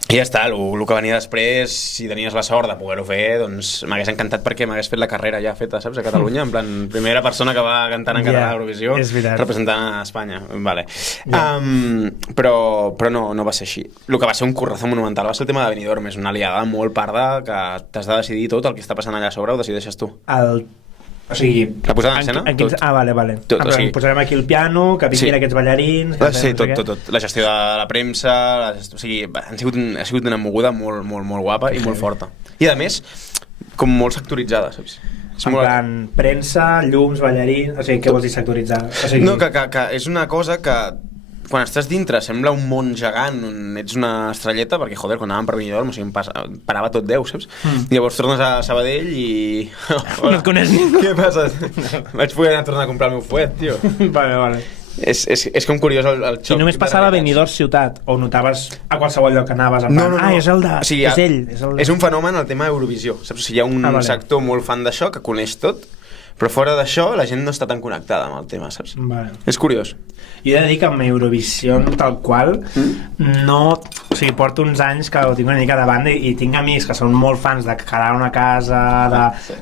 I ja està, el que venia després, si tenies la sort de poder-ho fer, doncs m'hagués encantat perquè m'hagués fet la carrera ja feta, saps, a Catalunya, en plan, primera persona que va cantant en català a Eurovisió, representant a Espanya, vale. Però no va ser així. El que va ser un currazo monumental va ser el tema de Benidorm, és una aliada molt parda que t'has de decidir tot el que està passant allà a sobre, ho decideixes tu. O sigui... La posada en escena? Tot. Vale. Tot, o sigui... Posarem aquí el piano, que vinguin aquests ballarins... Sí, tot. La gestió de la premsa... O sigui, ha sigut una moguda molt guapa i molt forta. I a més, com molt sectoritzada, saps? En plan, premsa, llums, ballarins... O sigui, què vols dir sectoritzar? No, que és una cosa que... Quan estàs dintre sembla un món gegant on ets una estrelleta, perquè, joder, quan anàvem per Benidorm, o sigui, parava tot Déu, saps? I llavors tornes a Sabadell i... No et coneix ningú. Què passa? Vaig poder anar a tornar a comprar el meu fuet, tio. Vale. És com curiós el xoc. I només passava a Benidorm ciutat, o notaves a qualsevol lloc que anaves? No. És el de... O sigui, és ell. És un fenomen el tema Eurovisió, saps? O sigui, hi ha un sector molt fan d'això que coneix tot, però fora d'això la gent no està tan connectada amb el tema, saps? Vale. És curiós. Jo he de dir que amb Eurovisió tal qual no... O sigui, porto uns anys que ho tinc una mica de banda i tinc amics que són molt fans de quedar a una casa,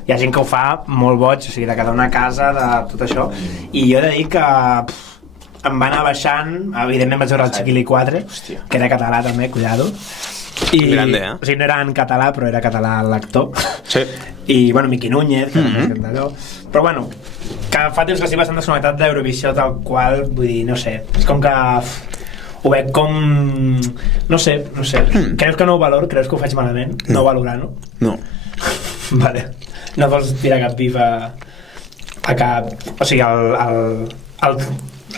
hi ha gent que ho fa molt boig, o sigui, de quedar a una casa, de tot això, i jo he de dir que em va anar baixant, evidentment vaig veure el Chiquili 4, que era català també, cuidado, grande, o sigui, no era en català, però era català l'actor. Sí. I, bueno, Miqui Núñez, que d'allò. Però, bueno, que fa temps que estic bastant desconnectat d'Eurovisió tal qual, vull dir, no sé, és com que ho veig com... No sé. Creus que no ho valoro? Creus que ho faig malament? No valorant-ho? No. Vale. No vols tirar cap bif a cap... O sigui, a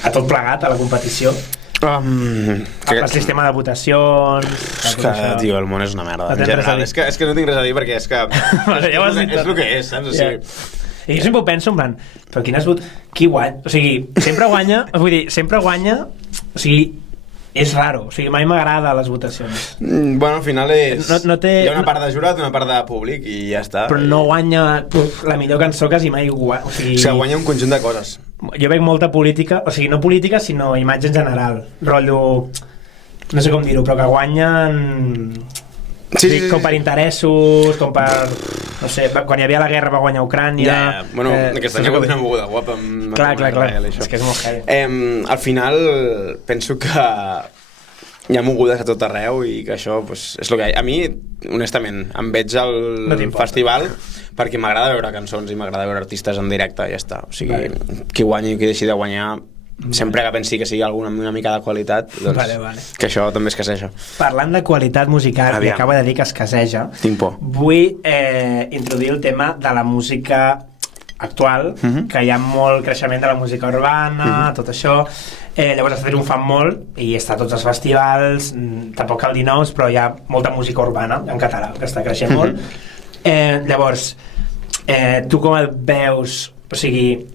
tot plegat, a la competició? El sistema de votacions... És que, tio, el món és una merda, en general. És que no tinc res a dir perquè és que... Vale, ja és el que és, saps? O sigui... I jo sempre ho penso, en plan, però qui guanya? O sigui, sempre guanya... O sigui, és raro, o sigui, mai m'agrada les votacions. Bueno, al final és... Hi ha una part de jurat i una part de públic i ja està. Però no guanya la millor cançó quasi mai guanya. O sigui, guanya un conjunt de coses. Jo veig molta política, o sigui, no política, sinó imatge en general. Rotllo... No sé com dir-ho, però que guanyen... Sí. Com per interessos, com per... No sé, quan hi havia la guerra va guanyar Ucrània... Bueno, aquest any hi ha hagut una moguda guapa. Clar. És que és molt heavy. Al final, penso que hi ha mogudes a tot arreu i que això és el que hi ha. A mi, honestament, em veig al festival perquè m'agrada veure cançons i m'agrada veure artistes en directe i ja està. O sigui, qui guanyi i qui deixi de guanyar... Sempre que pensi que sigui una mica de qualitat, doncs que això també escasseja. Parlant de qualitat musical, i acabo de dir que escasseja, vull introduir el tema de la música actual, que hi ha molt creixement de la música urbana, tot això. Llavors està triomfant fan molt i està a tots els festivals, tampoc cal dir noms, però hi ha molta música urbana en català que està creixent molt. Llavors, tu com et veus, o sigui,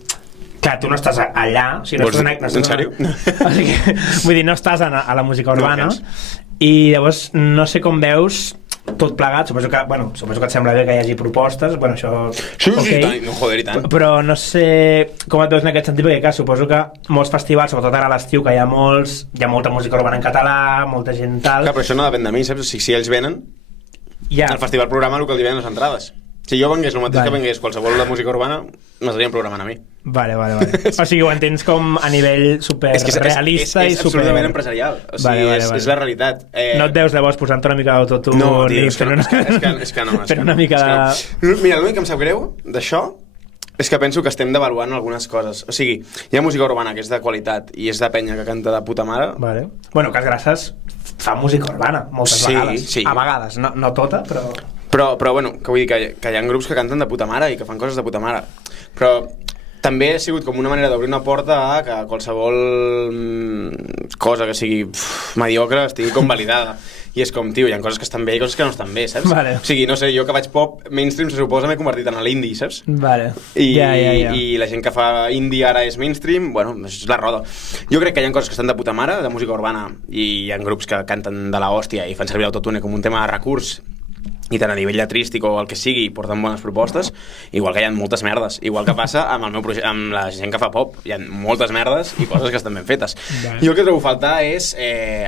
clar, tu no estàs allà, o sigui, no estàs en sèrio? O sigui, vull dir, no estàs a la música urbana, i llavors no sé com veus tot plegat, suposo que et sembla bé que hi hagi propostes, bueno, això... Sí, no, joder, i tant. Però no sé com et veus en aquest sentit, perquè clar, suposo que molts festivals, sobretot ara a l'estiu, que hi ha molta música urbana en català, molta gent tal... Clar, però això no depèn de mi, saps? Si ells venen, el festival programa el que els venen les entrades. Si jo vengués el mateix que vengués qualsevol de música urbana, m'estarien programant a mi. Vale. O sigui, ho entens com a nivell superrealista i super... És absolutament empresarial. O sigui, és la realitat. No et veus llavors posant una mica d'autotune? No, tio, és que no. Fent una mica de... Mira, l'únic que em sap greu d'això és que penso que estem devaluant algunes coses. O sigui, hi ha música urbana que és de qualitat i és de penya que canta de puta mare. Vale. Bueno, Cas Grasses fa música urbana moltes vegades. Sí. A vegades, no tota, però... Però bueno, que vull dir que hi ha grups que canten de puta mare i que fan coses de puta mare. Però també ha sigut com una manera d'obrir una porta a que qualsevol cosa que sigui mediocre estigui com validada. I és com, tio, hi ha coses que estan bé i coses que no estan bé, saps? Vale. O sigui, no sé, jo que faig pop mainstream se suposa m'he convertit en l'indie, saps? Vale. I la gent que fa indie ara és mainstream, bueno, és la roda. Jo crec que hi ha coses que estan de puta mare, de música urbana, i hi ha grups que canten de la hòstia i fan servir l'autotune com un tema de recurs, i tant a nivell letrístic o el que sigui porten bones propostes, igual que hi ha moltes merdes, igual que passa amb el meu amb la gent que fa pop, hi ha moltes merdes i coses que estan ben fetes. Jo el que trobo a faltar és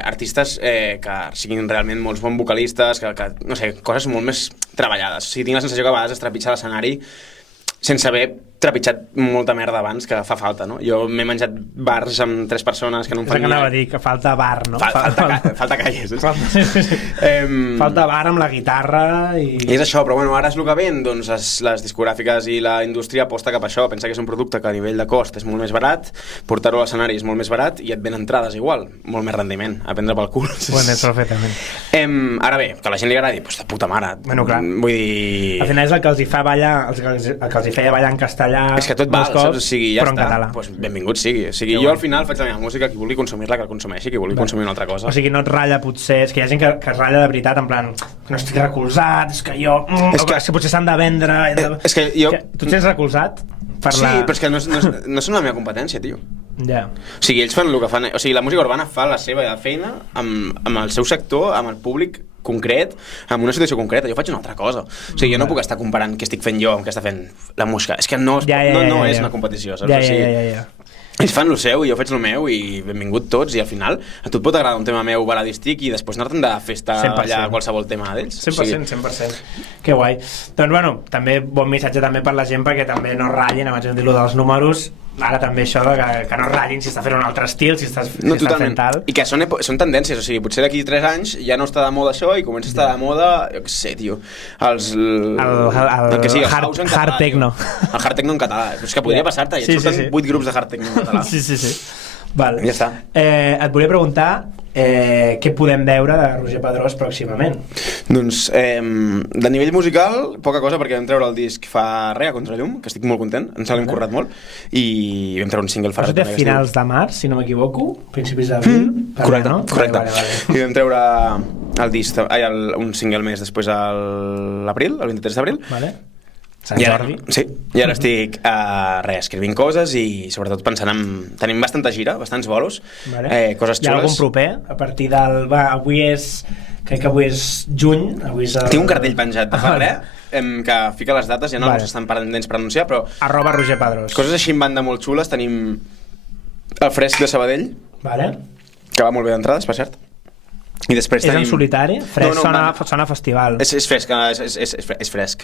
artistes que siguin realment molts bons vocalistes, que no sé, coses molt més treballades. O sigui, tinc la sensació que a vegades es trepitja l'escenari sense haver trepitjat molta merda abans, que fa falta, no? Jo m'he menjat bars amb 3 persones que no em fan... És que anava a dir que falta bar, no? Falta calles. Falta bar amb la guitarra i... I és això, però bueno, ara és el que ven, doncs les discogràfiques i la indústria aposta cap a això, pensa que és un producte que a nivell de cost és molt més barat, portar-ho a l'escenari és molt més barat i et ven entrades igual, molt més rendiment, a prendre pel cul. Bueno, perfectament. Ara bé, que a la gent li agradi, doncs de puta mare. Bueno, clar. Vull dir... Al final és el que els hi fa ballar, el que els hi feia ballar en castellà. És que tot val, saps? O sigui, ja però en català. Pues benvingut sigui. O sigui, jo al final faig la meva música, qui vulgui consumir-la, que la consumeixi, qui vulgui consumir una altra cosa. O sigui, no et ratlla potser... És que hi ha gent que es ratlla de veritat, en plan, no estic recolzat, és que jo... és que potser s'han de vendre... És que jo... Tu et sents recolzat? Sí, però és que no són la meva competència, tio. Ja. O sigui, ells fan el que fan... O sigui, la música urbana fa la seva feina amb el seu sector, amb el públic concret, en una situació concreta. Jo faig una altra cosa. O sigui, jo no puc estar comparant què estic fent jo amb què està fent la música. És que no és una competició, saps? Ells fan el seu i jo faig el meu i benvingut tots, i al final a tu et pot agradar un tema meu baladístic i després anar-te'n de festa allà a qualsevol tema d'ells. 100%. Que guai. Doncs bueno, també bon missatge també per la gent, perquè també no ratllin, abans de dir-ho dels números, ara també això que no ratllin si està fent un altre estil, si estàs fent tal. I que són tendències, o sigui, potser d'aquí 3 anys ja no està de moda això i comença a estar de moda, jo què sé, tio, el que sigui, el house en català. Hard techno. El hard techno en català. És que podria passar-te, i et surten 8 grups de hard techno en català. Sí. Val. Ja està. Et volia preguntar què podem veure de Roger Pedrós pròximament. Doncs de nivell musical poca cosa, perquè vam treure el disc fa res a Contrallum, que estic molt content, ens l'hem currat molt, i vam treure un single fa res. De finals de març, si no m'equivoco, principis d'abril. Correcte. I vam treure el disc, un single més després a l'abril, el 23 d'abril. Vale. Sant Jordi. Sí, i ara estic escrivint coses i sobretot pensant en... Tenim bastanta gira, bastants bolos, coses xules. Hi ha algun proper? A partir del... Avui és... Crec que avui és juny. Tinc un cartell penjat de fa res, que fica les dates, ja no estan pendents per anunciar, però... @Roger Pedrós. Coses així en banda molt xules. Tenim el Fresc de Sabadell, que va molt bé d'entrades, per cert. I després és en solitari? Fresc sona a festival. És fresc, és fresc.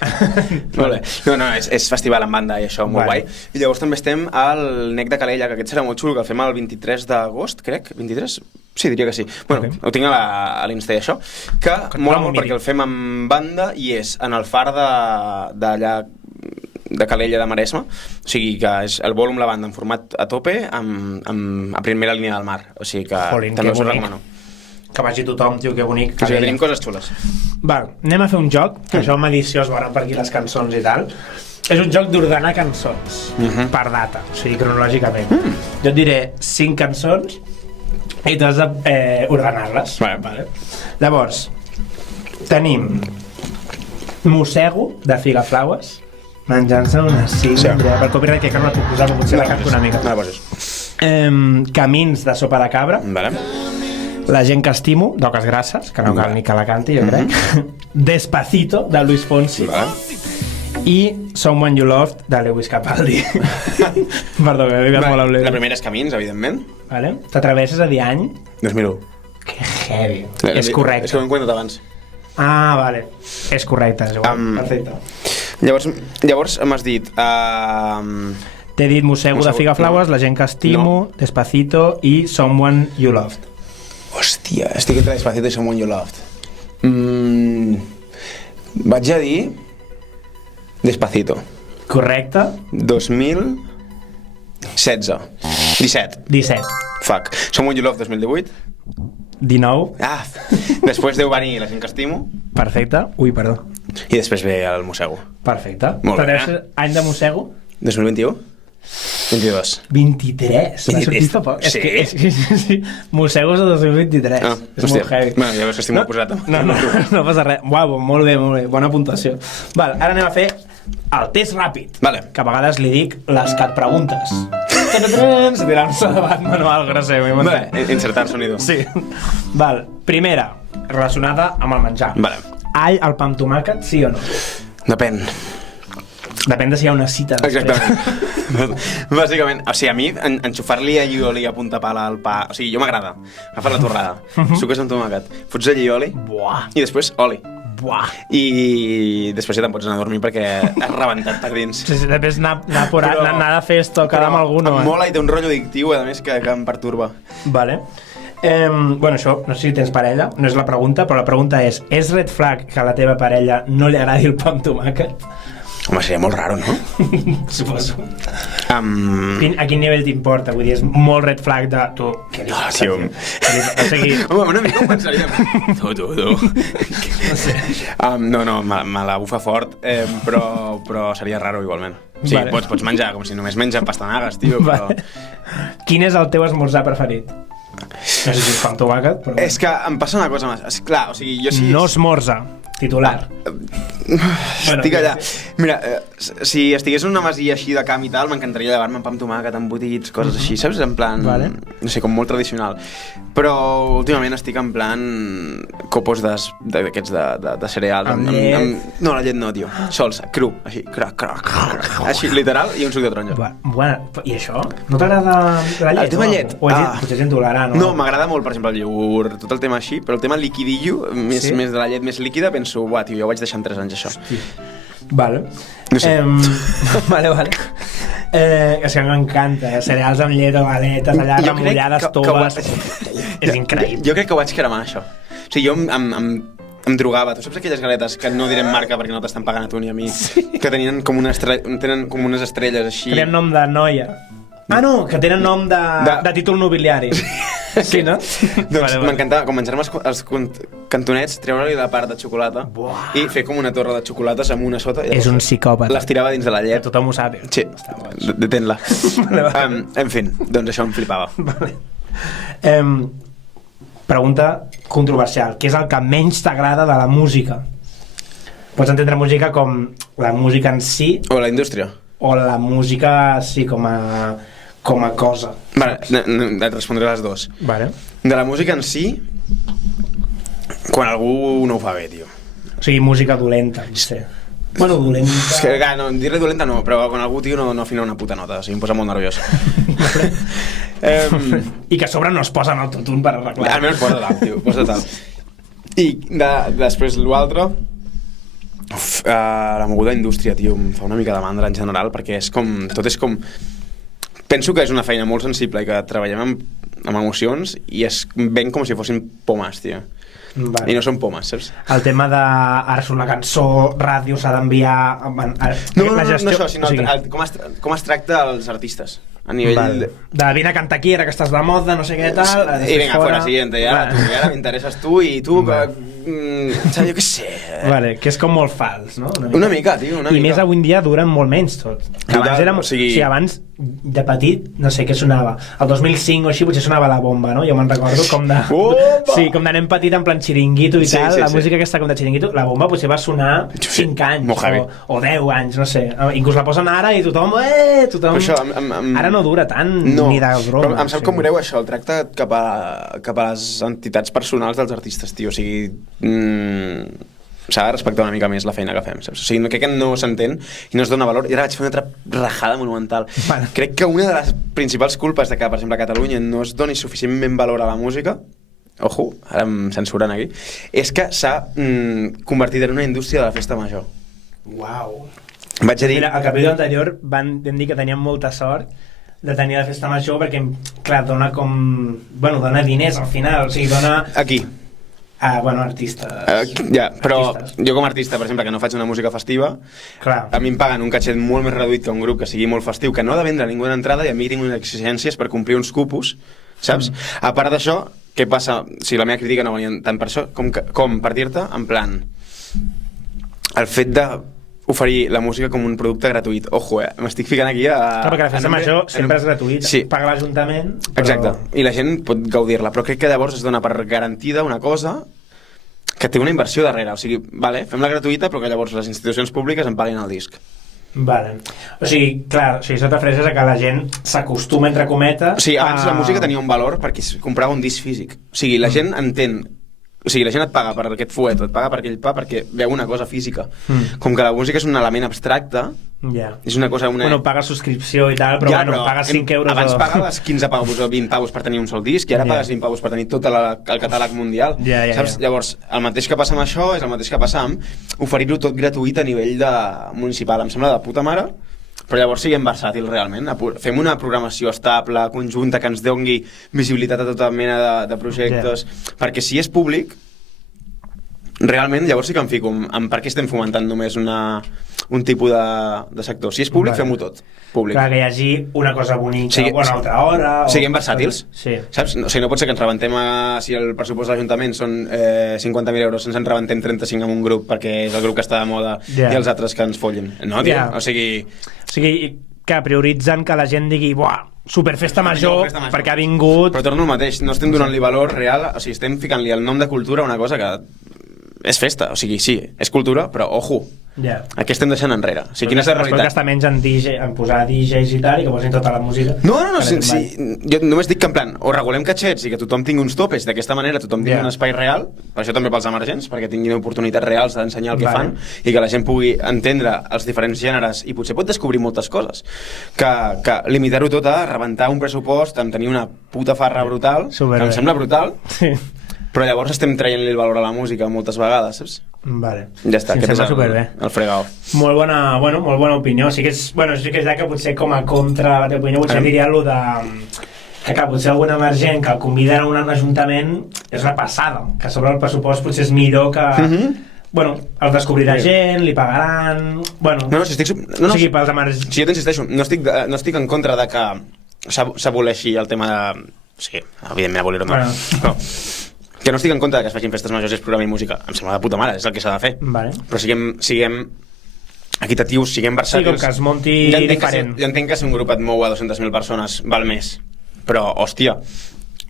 Molt bé. No, és festival en banda i això, molt guai. I llavors també estem al Nec de Calella, que aquest serà molt xulo, que el fem el 23 d'agost, crec. 23? Sí, diria que sí. Bueno, ho tinc a l'Insta i això. Que mola molt perquè el fem en banda i és en el far d'allà de Calella de Maresme, o sigui que és el volum la banda en format a tope a primera línia del mar, o sigui que també us ho recomano. Que vagi tothom, tio, que bonic. Que tenim coses xules. Val, anem a fer un joc, que això amb edició es veurà per aquí les cançons i tal. És un joc d'ordenar cançons per data, o sigui, cronològicament. Jo et diré 5 cançons i tu has d'ordenar-les. Vale. Llavors, tenim Mossego, de Figaflaues, menjant-se una síndria. Per copyright que no la puc posar, però potser la canto una mica. No la poses. Camins de sopa de cabra. Vale. La gent que estimo, d'Oques Grasses, que no cal ni que la canti, jo crec. Despacito, de Luis Fonsi. Vale. I Someone You Loved, de Lewis Capaldi. Perdó, que m'he ficat molt a La primera és Camins, evidentment. Vale. T'atreveses a dir any? 2001. Que heavy. És correcte. És que ho hem comentat abans. Ah, vale. És correcte, és igual. Perfecte. Llavors m'has dit... T'he dit Mossego de Figaflaues, La gent que estimo, Despacito i Someone You Loved. Hòstia, estic entre Despacito i Someone You Loved. Vaig a dir Despacito. Correcte. 2016. 17. Fuck. Someone You Loved 2018. 19. Ah, després deu venir La gent que estimo. Perfecte. Ui, perdó. I després ve el Mossego. Perfecte. Molt bé, Any de Mossego? 2021? 22. 23. Va sortir fa poc. Sí? Sí. Mossegos de 2023. Ah, és molt heavy. Bueno, ja veus que estic molt posat. No passa res. Uau, molt bé. Bona puntuació. Val, ara anem a fer el test ràpid. Vale. Que a vegades li dic les cat-preguntes. Tirant-se de Batman o algo, no sé. Vale, insertar sonido. Sí. Val, primera, relacionada amb el menjar. Vale. All al pa amb tomàquet, sí o no? Depèn. Depèn de si hi ha una cita. Exactament. Bàsicament, o sigui, a mi enxufar-li alli i oli a punta pala al pa, o sigui, jo m'agrada agafar la torrada, suques amb tomàquet, fots alli i oli. Buah. I després oli. Buah. I després ja te'n pots anar a dormir perquè has rebentat per dins. Sí, després anar de festa o quedar amb algú, no? Em mola i té un rotllo addictiu, a més, que em perturba. Vale. Bueno, això, no sé si tens parella, no és la pregunta, però la pregunta és red flag que a la teva parella no li agradi el pa amb tomàquet? Home, seria molt raro, no? Suposo. A quin nivell t'importa? Vull dir, és molt red flag de... Tu, què dius? Tio. O sigui... Home, una mica ho pensaríem. Tu. No sé. No, me la bufa fort, però seria raro igualment. Sí, vale. Pots menjar com si només menja pastanagues, tio, però... Vale. Quin és el teu esmorzar preferit? No sé si és pa amb tomàquet, però... És que em passa una cosa més. Clar, o sigui, jo sí... No esmorza. Titular. Estic allà. Mira, si estigués en una masia així de camp i tal, m'encantaria llevar-me amb pa amb tomàquet, embotits, coses així, saps? En plan, no sé, com molt tradicional. Però últimament estic en plan copos d'aquests de cereals. Amb llet? No, la llet no, tio. Sols, cru, així, crac. Així, literal, i un suc de taronja. Bueno, i això? No t'agrada la llet? El tema llet? O potser és intolerant, no? No, m'agrada molt, per exemple, el iogurt, tot el tema així, però el tema liquidillo, més de la llet més líquida, penso, buah, tio, jo vaig deixar en 3 anys això. Vale. No sé. Vale. És que m'encanta, cereals amb llet o galetes, allà remullades, toves... És increïble. Jo crec que ho vaig cremar, això. O sigui, jo em drogava. Tu saps aquelles galetes que no direm marca perquè no t'estan pagant a tu ni a mi? Que tenen com unes estrelles així... Que tenen nom de noia. Ah, no, que tenen nom de títol nobiliari. Sí, no? Doncs m'encantava com menjar-me els cantonets, treure-li la part de xocolata i fer com una torre de xocolates amb una sota. És un psicòpata. Les tirava dins de la llet. Tothom ho sap. Sí, detén-la. En fi, doncs això em flipava. Pregunta controversial. Què és el que menys t'agrada de la música? Pots entendre música com la música en si... O la indústria. O la música, sí, com a cosa. Vale, et respondré les dues. Vale. De la música en si, quan algú no ho fa bé, tio. O sigui, música dolenta, no sé. Bueno, dolenta... És que, no, dir-li dolenta no, però quan algú, tio, no afina una puta nota, o sigui, em posa molt nerviós. I que a sobre no es posa en autotune per arreglar. Almenys posa tal, tio, posa tal. I després l'altre... la moguda indústria, tio, em fa una mica de mandra en general, perquè és com... Tot és com... Penso que és una feina molt sensible i que treballem amb emocions i es ven com si fossin pomes, tio. Vale. I no són pomes, saps? El tema de... Ara surt una cançó, ràdio, s'ha d'enviar... No això, sinó com es tracta els artistes. A nivell... De vine a cantar aquí, ara que estàs de moda, no sé què tal... I vinga, fora, siguiente, i ara m'interesses tu i tu jo què sé... Vale, que és com molt fals, no? Una mica, tio, una mica. I més avui en dia duren molt menys tot. Abans era... O sigui, abans, de petit, no sé què sonava. El 2005 o així potser sonava La Bomba, no? Jo me'n recordo com de... Sí, com de nen petit en plan xiringuito i tal. La música aquesta com de xiringuito. La Bomba potser va sonar 5 anys o 10 anys, no sé. Inclús la posen ara i tothom... tothom... Això, ara no dura tant ni de broma. Però em sap com greu això, el tracte cap a les entitats personals dels artistes, tio. O sigui... s'ha de respectar una mica més la feina que fem, saps? O sigui, crec que no s'entén i no es dona valor. I ara vaig fer una altra rajada monumental. Bueno. Crec que una de les principals culpes de que, per exemple, a Catalunya no es doni suficientment valor a la música, ojo, ara em censuren aquí, és que s'ha convertit en una indústria de la festa major. Uau. Vaig a dir... Mira, al capítol anterior vam dir que teníem molta sort de tenir la festa major perquè, clar, dona com... Bueno, dona diners al final, o sigui, dona... Aquí. Bueno, artistes. Ja, però jo com a artista, per exemple, que no faig una música festiva, clar, a mi em paguen un catxet molt més reduït que un grup que sigui molt festiu, que no ha de vendre ninguna entrada i a mi tinc unes exigències per complir uns cupos, saps? A part d'això, què passa? Si la meva crítica no venia tant per això, com per dir-te, en plan, el fet de oferir la música com un producte gratuït. Ojo, m'estic ficant aquí a... Clar, perquè la festa major sempre és gratuïta. Sí. Paga l'Ajuntament, però... Exacte, i la gent pot gaudir-la, però crec que llavors es dona per garantida una cosa que té una inversió darrere. O sigui, vale, fem-la gratuïta, però que llavors les institucions públiques en paguin el disc. Vale. O sigui, clar, o sigui, això te refereix a que la gent s'acostuma, entre cometes... O sigui, abans la música tenia un valor perquè comprava un disc físic. O sigui, la gent entén... O sigui, la gent et paga per aquest fuet, et paga per aquell pa perquè veu una cosa física. Com que la música és un element abstracte, és una cosa... Bueno, paga subscripció i tal, però bueno, pagues 5 euros... Abans pagaves 15 pavos o 20 pavos per tenir un sol disc i ara pagues 20 pavos per tenir tot el catàleg mundial. Saps? Llavors, el mateix que passa amb això és el mateix que passa amb oferir-ho tot gratuït a nivell municipal. Em sembla de puta mare, però llavors siguem versàtils realment, fem una programació estable, conjunta, que ens doni visibilitat a tota mena de projectes, perquè si és públic, realment llavors sí que em fico en per què estem fomentant només un tipus de sector. Si és públic, fem-ho tot públic. Clar, que hi hagi una cosa bonica o una altra hora... Siguem versàtils, saps? O sigui, no pot ser que ens rebentem si el pressupost de l'Ajuntament són 50.000 euros, ens en rebentem 35 en un grup perquè és el grup que està de moda i els altres que ens follin. No, tio, o sigui... O sigui, que prioritzen que la gent digui buah, superfesta major perquè ha vingut... Però torno al mateix, no estem donant-li valor real, o sigui, estem ficant-li el nom de cultura a una cosa que és festa, o sigui, sí, és cultura, però ojo, aquí estem deixant enrere. O sigui, quina és la realitat? Perquè està menys en posar DJs i tal, i que posin tota la música... No, jo només dic que en plan, o regulem catxets i que tothom tingui uns topes, d'aquesta manera tothom tingui un espai real, per això també pels emergents, perquè tinguin oportunitats reals d'ensenyar el que fan, i que la gent pugui entendre els diferents gèneres, i potser pot descobrir moltes coses. Que limitar-ho tot a rebentar un pressupost, en tenir una puta farra brutal, que em sembla brutal, però llavors estem traient-li el valor a la música moltes vegades, saps? Vale. Ja està, aquest és el fregau. Molt bona opinió. Sí que és veritat que potser com a contra la teva opinió potser diria allò de... que potser algun emergent que el conviden a un ajuntament és una passada, que sobre el pressupost potser és millor que... Bueno, el descobrirà gent, li pagaran... Bueno, o sigui, pels emergents... Sí, jo t'insisteixo, no estic en contra de que s'aboleixi el tema de... Sí, evidentment abolir-ho no. Però que no estic en contra que es facin festes majors i es programi música, em sembla de puta mare, és el que s'ha de fer, però siguem equitatius, siguem versàtils. Sí, com que es monti diferent. Jo entenc que si un grup et mou a 200.000 persones val més, però hòstia,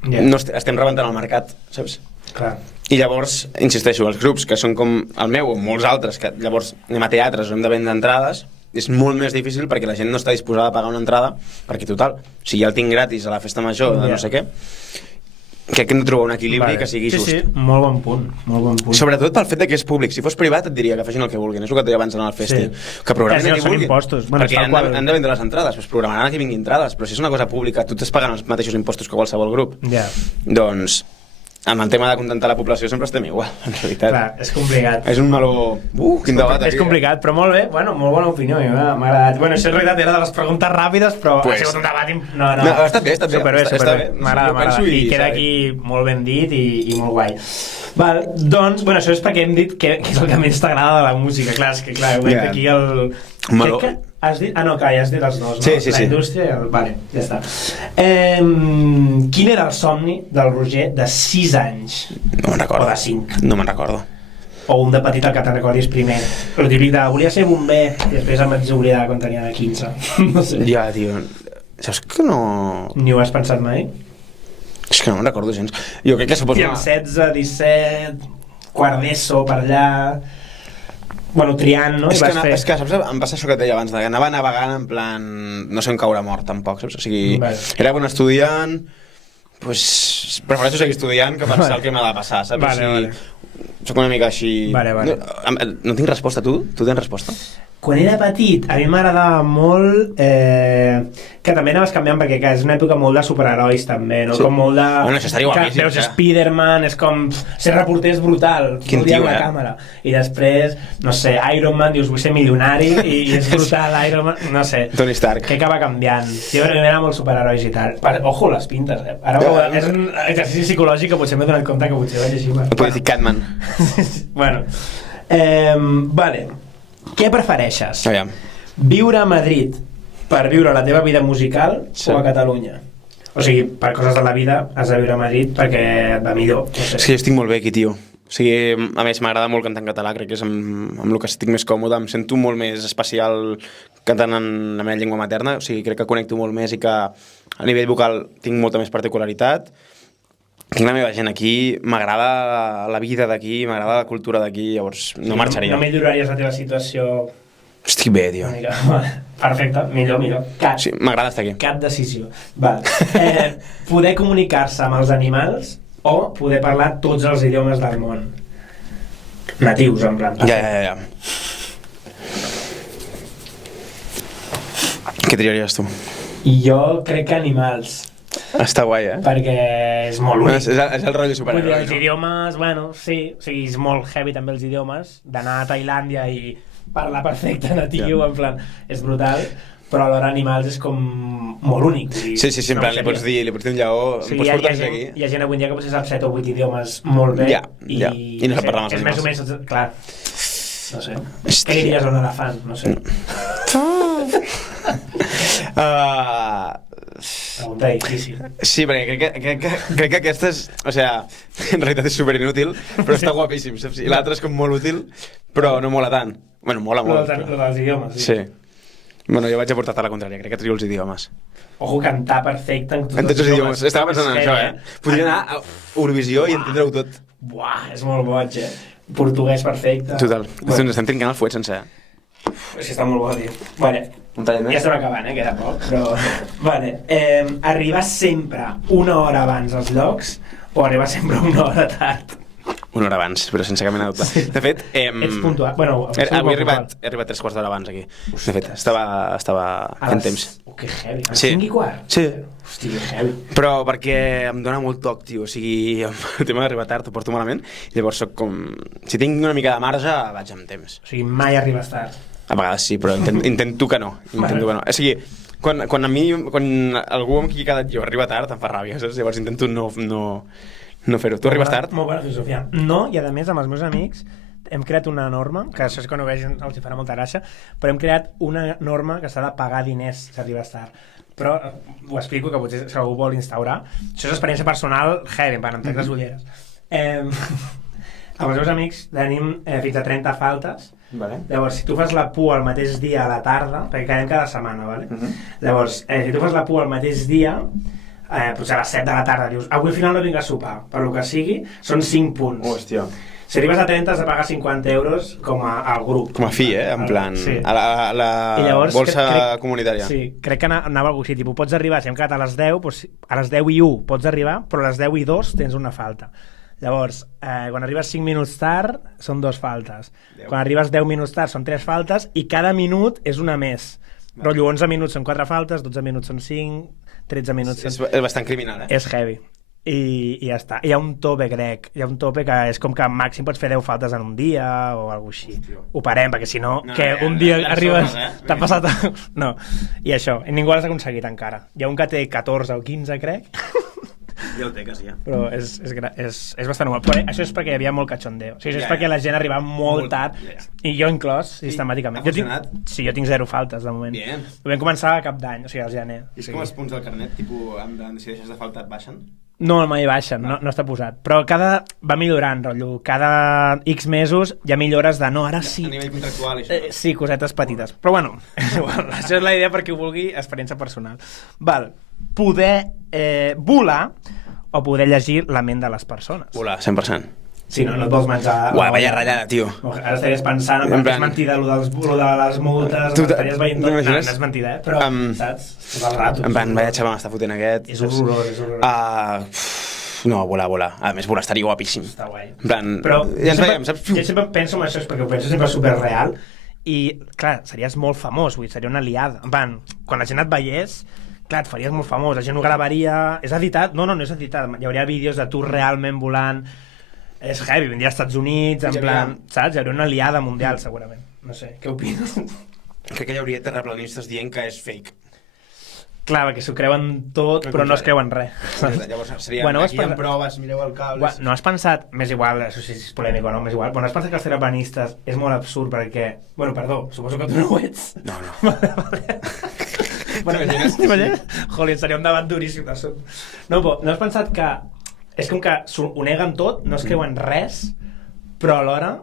no estem rebentant el mercat, saps? Clar. I llavors, insisteixo, els grups que són com el meu o molts altres, que llavors anem a teatres o hem de vendre entrades, és molt més difícil perquè la gent no està disposada a pagar una entrada, perquè total, si ja el tinc gratis a la festa major de no sé què, crec que hem de trobar un equilibri que sigui just. Sí, molt bon punt. Sobretot pel fet que és públic. Si fos privat et diria que facin el que vulguin. És el que et deia abans en el festi. Que programin qui vulguin. Perquè han de vendre les entrades, doncs programaran a qui vingui entrades. Però si és una cosa pública, tu t'estàs pagant els mateixos impostos que qualsevol grup. Doncs amb el tema de contentar la població sempre estem igual, en realitat. Clar, és complicat. És un meló... quin debat aquí. És complicat, però molt bé, bueno, molt bona opinió, m'ha agradat. Bueno, això en realitat era de les preguntes ràpides, però ha sigut un debat... No, ha estat bé, superbé. M'agrada. I queda aquí molt ben dit i molt guai. Val, doncs, bueno, això és perquè hem dit que és el que més t'agrada de la música. Clar, és que clar, heu dit aquí el... Meló. Has dit? Ah, no, clar, ja has dit els dos, no? Sí. La indústria, vale, ja està. Quin era el somni del Roger de 6 anys? No me'n recordo. O de 5. No me'n recordo. O un de petit el que te'n recordis primer. Però típic de, volia ser bomber, i després em vaig oblidar quan tenia 15. No sé. Ja, tio, saps que no... Ni ho has pensat mai? És que no me'n recordo gens. Jo crec que suposo... I amb 16, 17, quart d'ESO per allà... Bueno, triant, no? És que, saps, em passa això que et deia abans, que anava navegant en plan... No sé on caure mort, tampoc, saps? O sigui, era bon estudiant, pues, prefereixo seguir estudiant que pensar el que m'ha de passar, saps? Vale. Soc una mica així... Vale. No tinc resposta, tu? Tu tens resposta? Quan era petit, a mi m'agradava molt... que també anaves canviant, perquè és una època molt de superherois, també, no? Sí. Com molt de... Bueno, això estaria guapíssim. Veus Spider-Man, és com... Ser reporter és brutal. Quin tio, la càmera. I després, no sé, Iron Man, dius, vull ser milionari, i és brutal, Iron Man... No sé. Tony Stark. Que acaba canviant. Jo era molt superherois i tal. Ojo, les pintes, eh? Ara és un exercici psicològic que potser m'he donat compte que potser vaig llegir. Et puc dir Catman. Bueno. Vale. Què prefereixes? Aviam. Viure a Madrid per viure la teva vida musical o a Catalunya? O sigui, per coses de la vida has de viure a Madrid perquè et va millor. No sé. Sí, jo estic molt bé aquí, tio. O sigui, a més, m'agrada molt cantar en català, crec que és amb el que estic més còmode, em sento molt més especial cantant en la meva llengua materna, o sigui, crec que connecto molt més i que a nivell vocal tinc molta més particularitat. Tinc la meva gent aquí, m'agrada la vida d'aquí, m'agrada la cultura d'aquí, llavors no marxaria. No milloraries la teva situació? Estic bé, tio. Perfecte, millor. Sí, m'agrada estar aquí. Cap decisió. Poder comunicar-se amb els animals o poder parlar tots els idiomes del món? Natius, en plan. Ja. Què triaries tu? Jo crec que animals. Està guai, eh? Perquè és molt únic. És el rotllo superheroi, els idiomes, bueno, sí, o sigui, és molt heavy també els idiomes, d'anar a Tailàndia i parlar perfecte natiu, en plan, és brutal, però alhora animals és com molt únic. Sí, en plan, li pots dir un lleó, em pots portar fins aquí. Hi ha gent avui en dia que potser sap 7 o 8 idiomes molt bé, i no sap parlar amb els animals. És més o menys, clar, no sé, què diries a un elefant, no sé. Pregunta difícil. Sí, perquè crec que aquesta és... O sigui, en realitat és superinútil, però està guapíssim, saps? I l'altre és com molt útil, però no mola tant. Bueno, mola molt. Lo dels idiomes, sí. Bueno, jo vaig a portar-te a la contrària, crec que trio els idiomes. Ojo, cantar perfecte en tots els idiomes. Estava pensant en això, eh? Podria anar a Eurovisió i entendre-ho tot. Buah, és molt boig, eh? Portuguès perfecte. Total. Ens estem trincant el fuet sencer. És que està molt bo, tio. Vale. Ja estem acabant, queda poc, però... Vale. Arribar sempre una hora abans als llocs o arribar sempre una hora tard? Una hora abans, però sense cap mena de dubte. Sí. De fet... Ets puntual. Bueno, avui he arribat 3 quarts d'hora abans aquí. De fet, estava fent temps. Que heavy. A les 5 i quart? Sí. Hòstia, que heavy. Però perquè em dóna molt toc, tio. O sigui, el tema d'arribar tard ho porto malament. Llavors soc com... Si tinc una mica de marge, vaig amb temps. O sigui, mai arribes tard. A vegades sí, però intento que no. O sigui, quan algú amb qui he quedat jo arriba tard em fa ràbia, saps? Llavors intento no fer-ho. Tu arribes tard? Molt bona filosofia. No, i a més amb els meus amics hem creat una norma, que això és que no ho vegin, els farà molta gràcia, però hem creat una norma que s'ha de pagar diners si arribes tard. Però ho explico, que potser si algú vol instaurar. Això és experiència personal heavy, em trec les ulleres. Amb els meus amics tenim fins a 30 faltes. Vale. Llavors, si tu fas la pua el mateix dia a la tarda, perquè quedem cada setmana, vale? Llavors, si tu fas la pua el mateix dia, potser a les 7 de la tarda dius, avui al final no vinc a sopar, per lo que sigui, són 5 punts. Hòstia. Si arribes a 30 has de pagar 50 euros com al grup. Com a fi, en plan, sí. A la llavors, bolsa comunitària. Sí, crec que anava algú així, tipus, pots arribar, si hem quedat a les 10, doncs a les 10 i 1 pots arribar, però a les 10 i 2 tens una falta. Llavors, quan arribes 5 minuts tard, són 2 faltes. Quan arribes 10 minuts tard, són 3 faltes, i cada minut és una més. Rotllo, 11 minuts són 4 faltes, 12 minuts són 5, 13 minuts són... És bastant criminal, És heavy. I ja està. Hi ha un tope, crec. Hi ha un tope que és com que màxim pots fer 10 faltes en un dia o alguna cosa així. Ho parem, perquè si no que un dia arribes... T'ha passat... No. I això. I ningú l'has aconseguit encara. Hi ha un que té 14 o 15, crec. Ja el té, quasi, ja. Però és bastant igual. Però això és perquè hi havia molt cachondeo. O sigui, és perquè la gent arribava molt tard, i jo inclòs, sistemàticament. Ha funcionat? Sí, jo tinc 0 faltes, de moment. Bien. Ho vam començar a cap d'any, o sigui, al gener. I és com els punts del carnet, tipus, si deixes de faltar et baixen? No, mai baixen, no està posat. Però va millorant, rotllo. Cada X mesos hi ha millores de no, ara sí. A nivell contractual, això. Sí, cosetes petites. Però bueno, és igual. Això és la idea per qui ho vulgui, experiència personal. Val. Poder volar o poder llegir la ment de les persones. Volar, 100%. Sí, no et vols menjar... Uau, vaya ratllada, tio. Ara estaries pensant en és mentida, lo de les multes, estaries veient tot... No, és mentida, però, saps? Del rato. En plan, vaya xaval m'està fotent aquest... És horrorós. No, volar. A més, volar estaria guapíssim. Està guai. En plan, però ja ens veiem, saps? Jo sempre penso en això, perquè ho penso sempre superreal, i, clar, series molt famós, vull dir, seria una liada. En plan, quan la gent et veiés, clar, et faries molt famós, la gent ho gravaria... És editat? No és editat. Hi hauria vídeos de tu realment volant... És heavy, vindria als Estats Units, en plan, saps? Hi hauria una aliada mundial, segurament. No sé, què opines? Crec que hi hauria terraplanistes dient que és fake. Clar, perquè s'ho creuen tot, però no es creuen res. Llavors seria, aquí hi ha proves, mireu el cable... No has pensat, més igual, això sí és polèmic o no, més igual, però no has pensat que els terraplanistes és molt absurd perquè... Bueno, perdó, suposo que tu no ho ets. No. Vale. T'imagines? Joli, seria un debat duríssim de sot. No, però no has pensat que... És com que ho neguen tot, no es creuen res, però alhora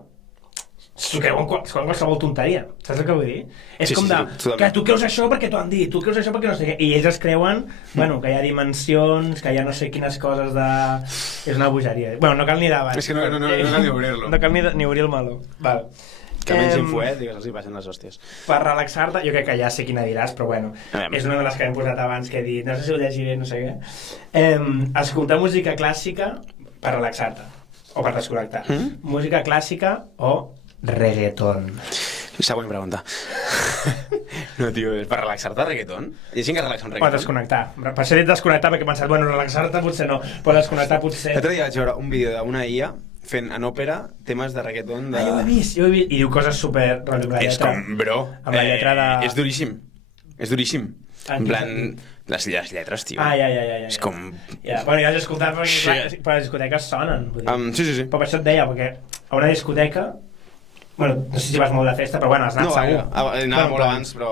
s'ho creuen qualsevol tonteria. Saps el que vull dir? És com de, que tu creus això perquè t'ho han dit, tu creus això perquè no sé què, i ells es creuen, bueno, que hi ha dimensions, que hi ha no sé quines coses de... És una bogeria. Bueno, no cal ni davant. És que no cal ni obrir-lo. No cal ni obrir el meló. Val. Que menys infuet, digues, els hi passen les hòsties. Per relaxar-te, jo crec que ja sé quina diràs, però bueno, és una de les que hem posat abans que he dit, no sé si ho llegiré, no sé què. Escoltar música clàssica per relaxar-te, o per desconnectar. Música clàssica o reggaeton. Següent pregunta. No, tio, per relaxar-te reggaeton? Hi ha gent que relaxa un reggaeton? O desconnectar. Per això he dit desconnectar perquè he pensat, bueno, relaxar-te potser no, però desconnectar potser... L'altre dia vaig veure un vídeo d'una IA fent en òpera temes de reggaeton de... Jo ho he vist. I diu coses super... És com, bro, amb la lletra de... És duríssim. En plan, les lletres, tio. Ja. És com... Bueno, ja has escoltat perquè per les discoteques sonen. Sí. Però per això et deia, perquè a una discoteca... Bueno, no sé si vas molt de festa, però bueno, has anat segur. No, anava molt abans, però...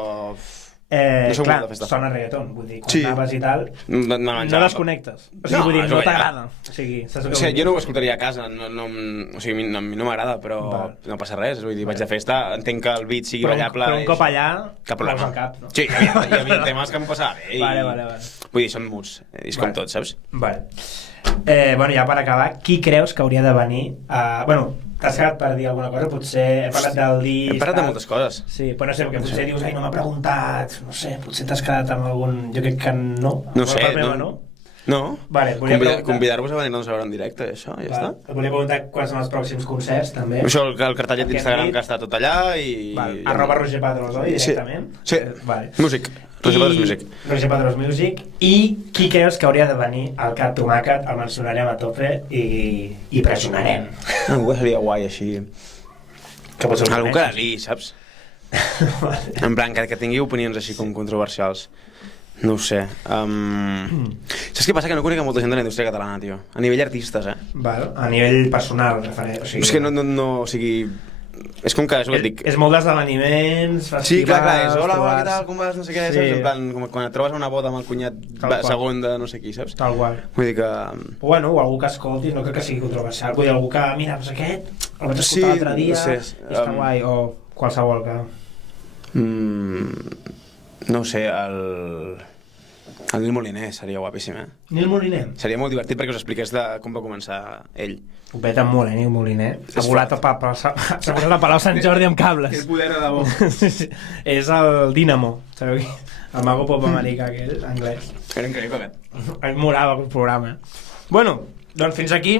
No soc clar, molt de festa. Sona reggaeton, vull dir, quan anaves i tal, no desconnectes. O sigui, vull dir, no t'agrada. O sigui, saps el que vull dir? Jo no ho escoltaria a casa, o sigui, no m'agrada, però no passa res, vull dir, vaig de festa, entenc que el beat sigui ballable... Però un cop allà, cap problema. al cap, no? Sí, hi havia temes que m'ho passava bé. Vale. Vull dir, són moods, és com tot, saps? Vale. Bueno, ja per acabar, qui creus que hauria de venir a... Bueno, t'has quedat per dir alguna cosa? Potser he parlat del disc... Hem parlat de moltes coses. Sí, però no sé, perquè potser dius, ai, no m'ha preguntat, no sé, potser t'has quedat amb algun... Jo crec que no. No sé, no. Vale, convidar-vos a venir-nos a veure en directe, això, ja està. Et volia preguntar quants són els pròxims concerts, també. Això, el cartellet d'Instagram que està tot allà i... Arroba Roger Padrós, oi, directament? Sí, Music. Roger Padrós Music. Roger Padrós Music. I qui creus que hauria de venir al Cat Tomàquet? El mencionarem a tope i pressionarem. Algú seria guai, així. Algú que la li, saps? En plan, que tingui opinions així com controversials. No ho sé. Saps què passa? Que no conec molta gent de la indústria catalana, tio. A nivell artistes, Val, a nivell personal, referent. O sigui... És que no, o sigui... És com que és el que et dic. És molt d'esdeveniments, festivals... Sí, clar, és hola, què tal, com vas, no sé què, saps? En plan, com quan et trobes a una boda amb el cunyat segon de no sé qui, saps? Tal qual. Vull dir que... Bueno, o algú que escoltis, no crec que sigui controversial. Vull dir, algú que, mira, doncs aquest, el vaig escoltar l'altre dia, i està guai, o qualsevol que... No ho sé, el Nil Moliner seria guapíssim, Nil Moliner? Seria molt divertit perquè us expliqués com va començar ell. Ho peta molt, Nil Moliner. S'ha volat a Palau Sant Jordi amb cables. Que poder de debò. És el Dínamo, sabeu qui? El mago pop americà aquell, anglès. Era increïble, aquest. Em morava el programa. Bueno, doncs fins aquí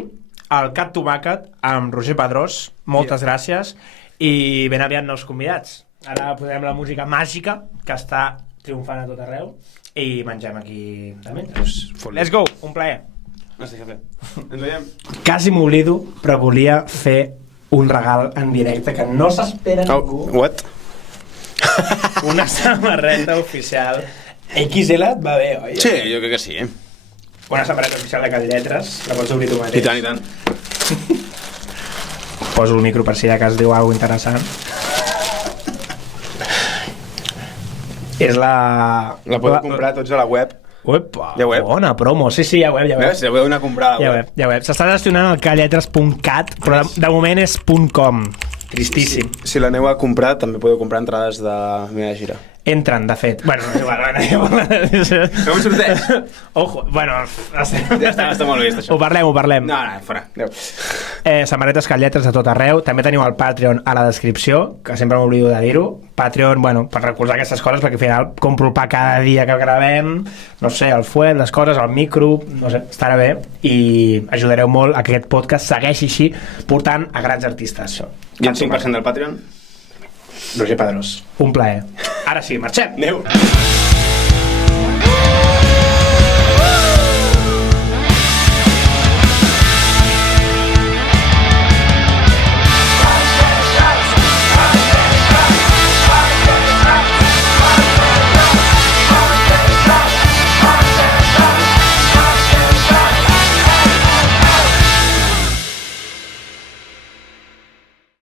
el Cat Tomàquet amb Roger Padrós. Moltes gràcies i ben aviat nous convidats. Ara posarem la música màgica que està triomfant a tot arreu i mengem aquí també. Let's go, un plaer. Ens veiem. Quasi m'oblido, però volia fer un regal en directe que no s'espera ningú. What? Una samarreta oficial XL et va bé, oi? Sí, jo crec que sí. Una samarreta oficial de Cat Lletres, la pots obrir tu mateix. I tant, i tant. Poso el micro per si de cas diu alguna interessant. És la... La podeu comprar tots a la web. Uepa, Ja web. bona promo. Sí, ja web. Si la podeu anar a comprar a la web. Ja web. S'està gestionant el calletres.cat, però de moment és .com. Tristíssim. Si l'aneu a comprar, també podeu comprar entrades de la meva gira. Entren, de fet. Bueno, igual. Fem un sorteig. Ojo, bueno... Ja està molt vist, això. Ho parlem. No, fora. Adéu. Samarretes Cat Lletres de tot arreu. També teniu el Patreon a la descripció, que sempre m'oblido de dir-ho. Patreon, bueno, per recolzar aquestes coses, perquè al final compro el pa cada dia que gravem, no sé, el fuet, les coses, el micro, no sé, estarà bé, i ajudareu molt a que aquest podcast segueixi així, portant a grans artistes. Això. I el 5% del Patreon? Roger Pedrós. Un plaer. Ara sí, marxem. Adéu.